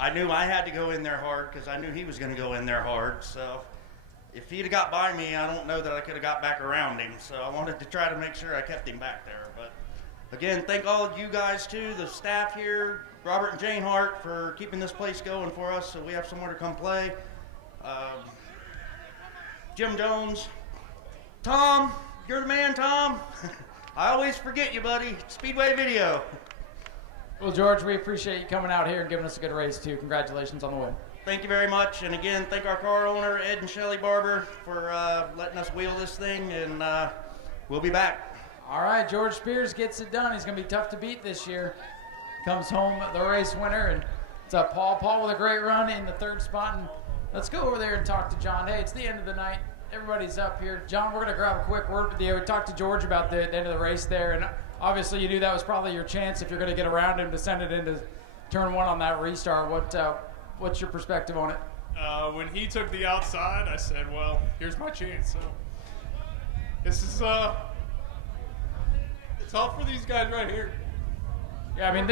I knew I had to go in there hard because I knew he was going to go in there hard. So if he'd have got by me, I don't know that I could have got back around him. So I wanted to try to make sure I kept him back there. But again, thank all of you guys too, the staff here, Robert and Jane Hart, for keeping this place going for us so we have somewhere to come play. Jim Jones, Tom, you're the man, Tom. I always forget you, buddy. Speedway Video. Well, George, we appreciate you coming out here and giving us a good race, too. Congratulations on the win. Thank you very much. And again, thank our car owner, Ed and Shelley Barber, for letting us wheel this thing, and we'll be back. All right, George Spears gets it done. He's going to be tough to beat this year. Comes home the race winner, and it's What's up, Paul? Paul with a great run in the third spot. And let's go over there and talk to John. Hey, it's the end of the night. Everybody's up here. John, we're going to grab a quick word with you. We talked to George about the end of the race there, and obviously you knew that was probably your chance if you're going to get around him to send it into turn one on that restart. What's your perspective on it? When he took the outside, I said, well, here's my chance. So this is it's all for these guys right here. Yeah, I mean,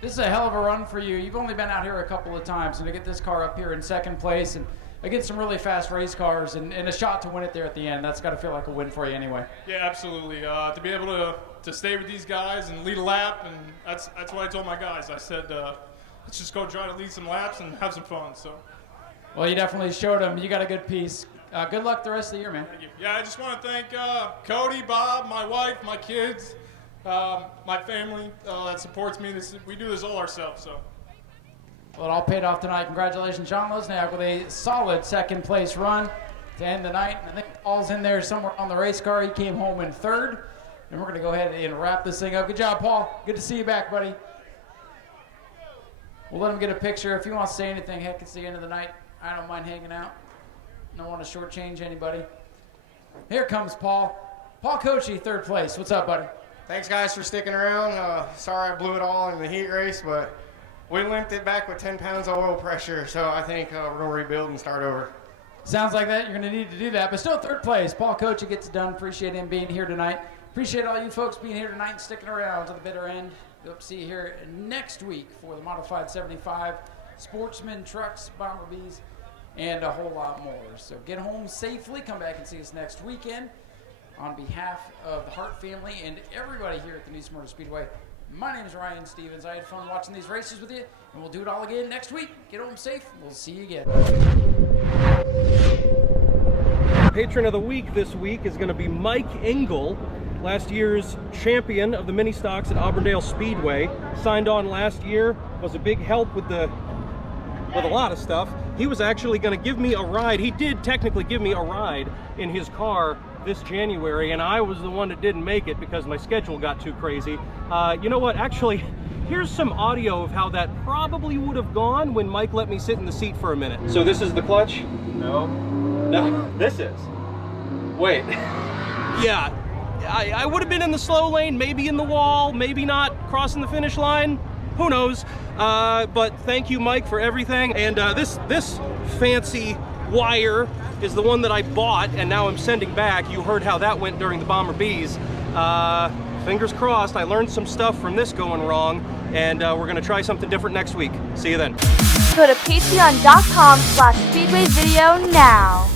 this is a hell of a run for you. You've only been out here a couple of times, and to get this car up here in second place and against some really fast race cars and a shot to win it there at the end, that's got to feel like a win for you anyway. Yeah, absolutely. To be able to stay with these guys and lead a lap, and that's what I told my guys. I said, let's just go try to lead some laps and have some fun. So. Well, you definitely showed them. You got a good piece. Good luck the rest of the year, man. Thank you. Yeah, I just want to thank Cody, Bob, my wife, my kids, my family that supports me. We do this all ourselves. So. Well, it all paid off tonight. Congratulations, John Lesniak, with a solid second place run to end the night. I think Paul's in there somewhere on the race car. He came home in third. And we're going to go ahead and wrap this thing up. Good job, Paul. Good to see you back, buddy. We'll let him get a picture. If he wants to say anything, heck, it's the end of the night. I don't mind hanging out. Don't want to shortchange anybody. Here comes Paul. Paul Kochi, third place. What's up, buddy? Thanks, guys, for sticking around. Sorry I blew it all in the heat race, but we limped it back with 10 pounds of oil pressure, so I think we're going to rebuild and start over. Sounds like that. You're going to need to do that. But still third place. Paul Kochi gets it done. Appreciate him being here tonight. Appreciate all you folks being here tonight and sticking around to the bitter end. Hope to see you here next week for the Modified 75, Sportsman, Trucks, Bomber Bees, and a whole lot more. So get home safely. Come back and see us next weekend. On behalf of the Hart family and everybody here at the New Smyrna Speedway, my name is Ryan Stevens. I had fun watching these races with you, and we'll do it all again next week. Get home safe. We'll see you again. Patron of the week this week is going to be Mike Engel, last year's champion of the mini stocks at Auburndale Speedway. Signed on last year, was a big help with a lot of stuff. He was actually going to give me a ride. He did technically give me a ride in his car this January, and I was the one that didn't make it because my schedule got too crazy. You know what? Actually, here's some audio of how that probably would have gone when Mike let me sit in the seat for a minute. So this is the clutch? No. No, this is. Wait. Yeah, I would have been in the slow lane, maybe in the wall, maybe not crossing the finish line. Who knows? But thank you, Mike, for everything. And this fancy wire is the one that I bought, and now I'm sending back. You heard how that went during the Bomber Bees. Fingers crossed, I learned some stuff from this going wrong, and we're gonna try something different next week. See you then. Go to patreon.com/speedwayvideo now.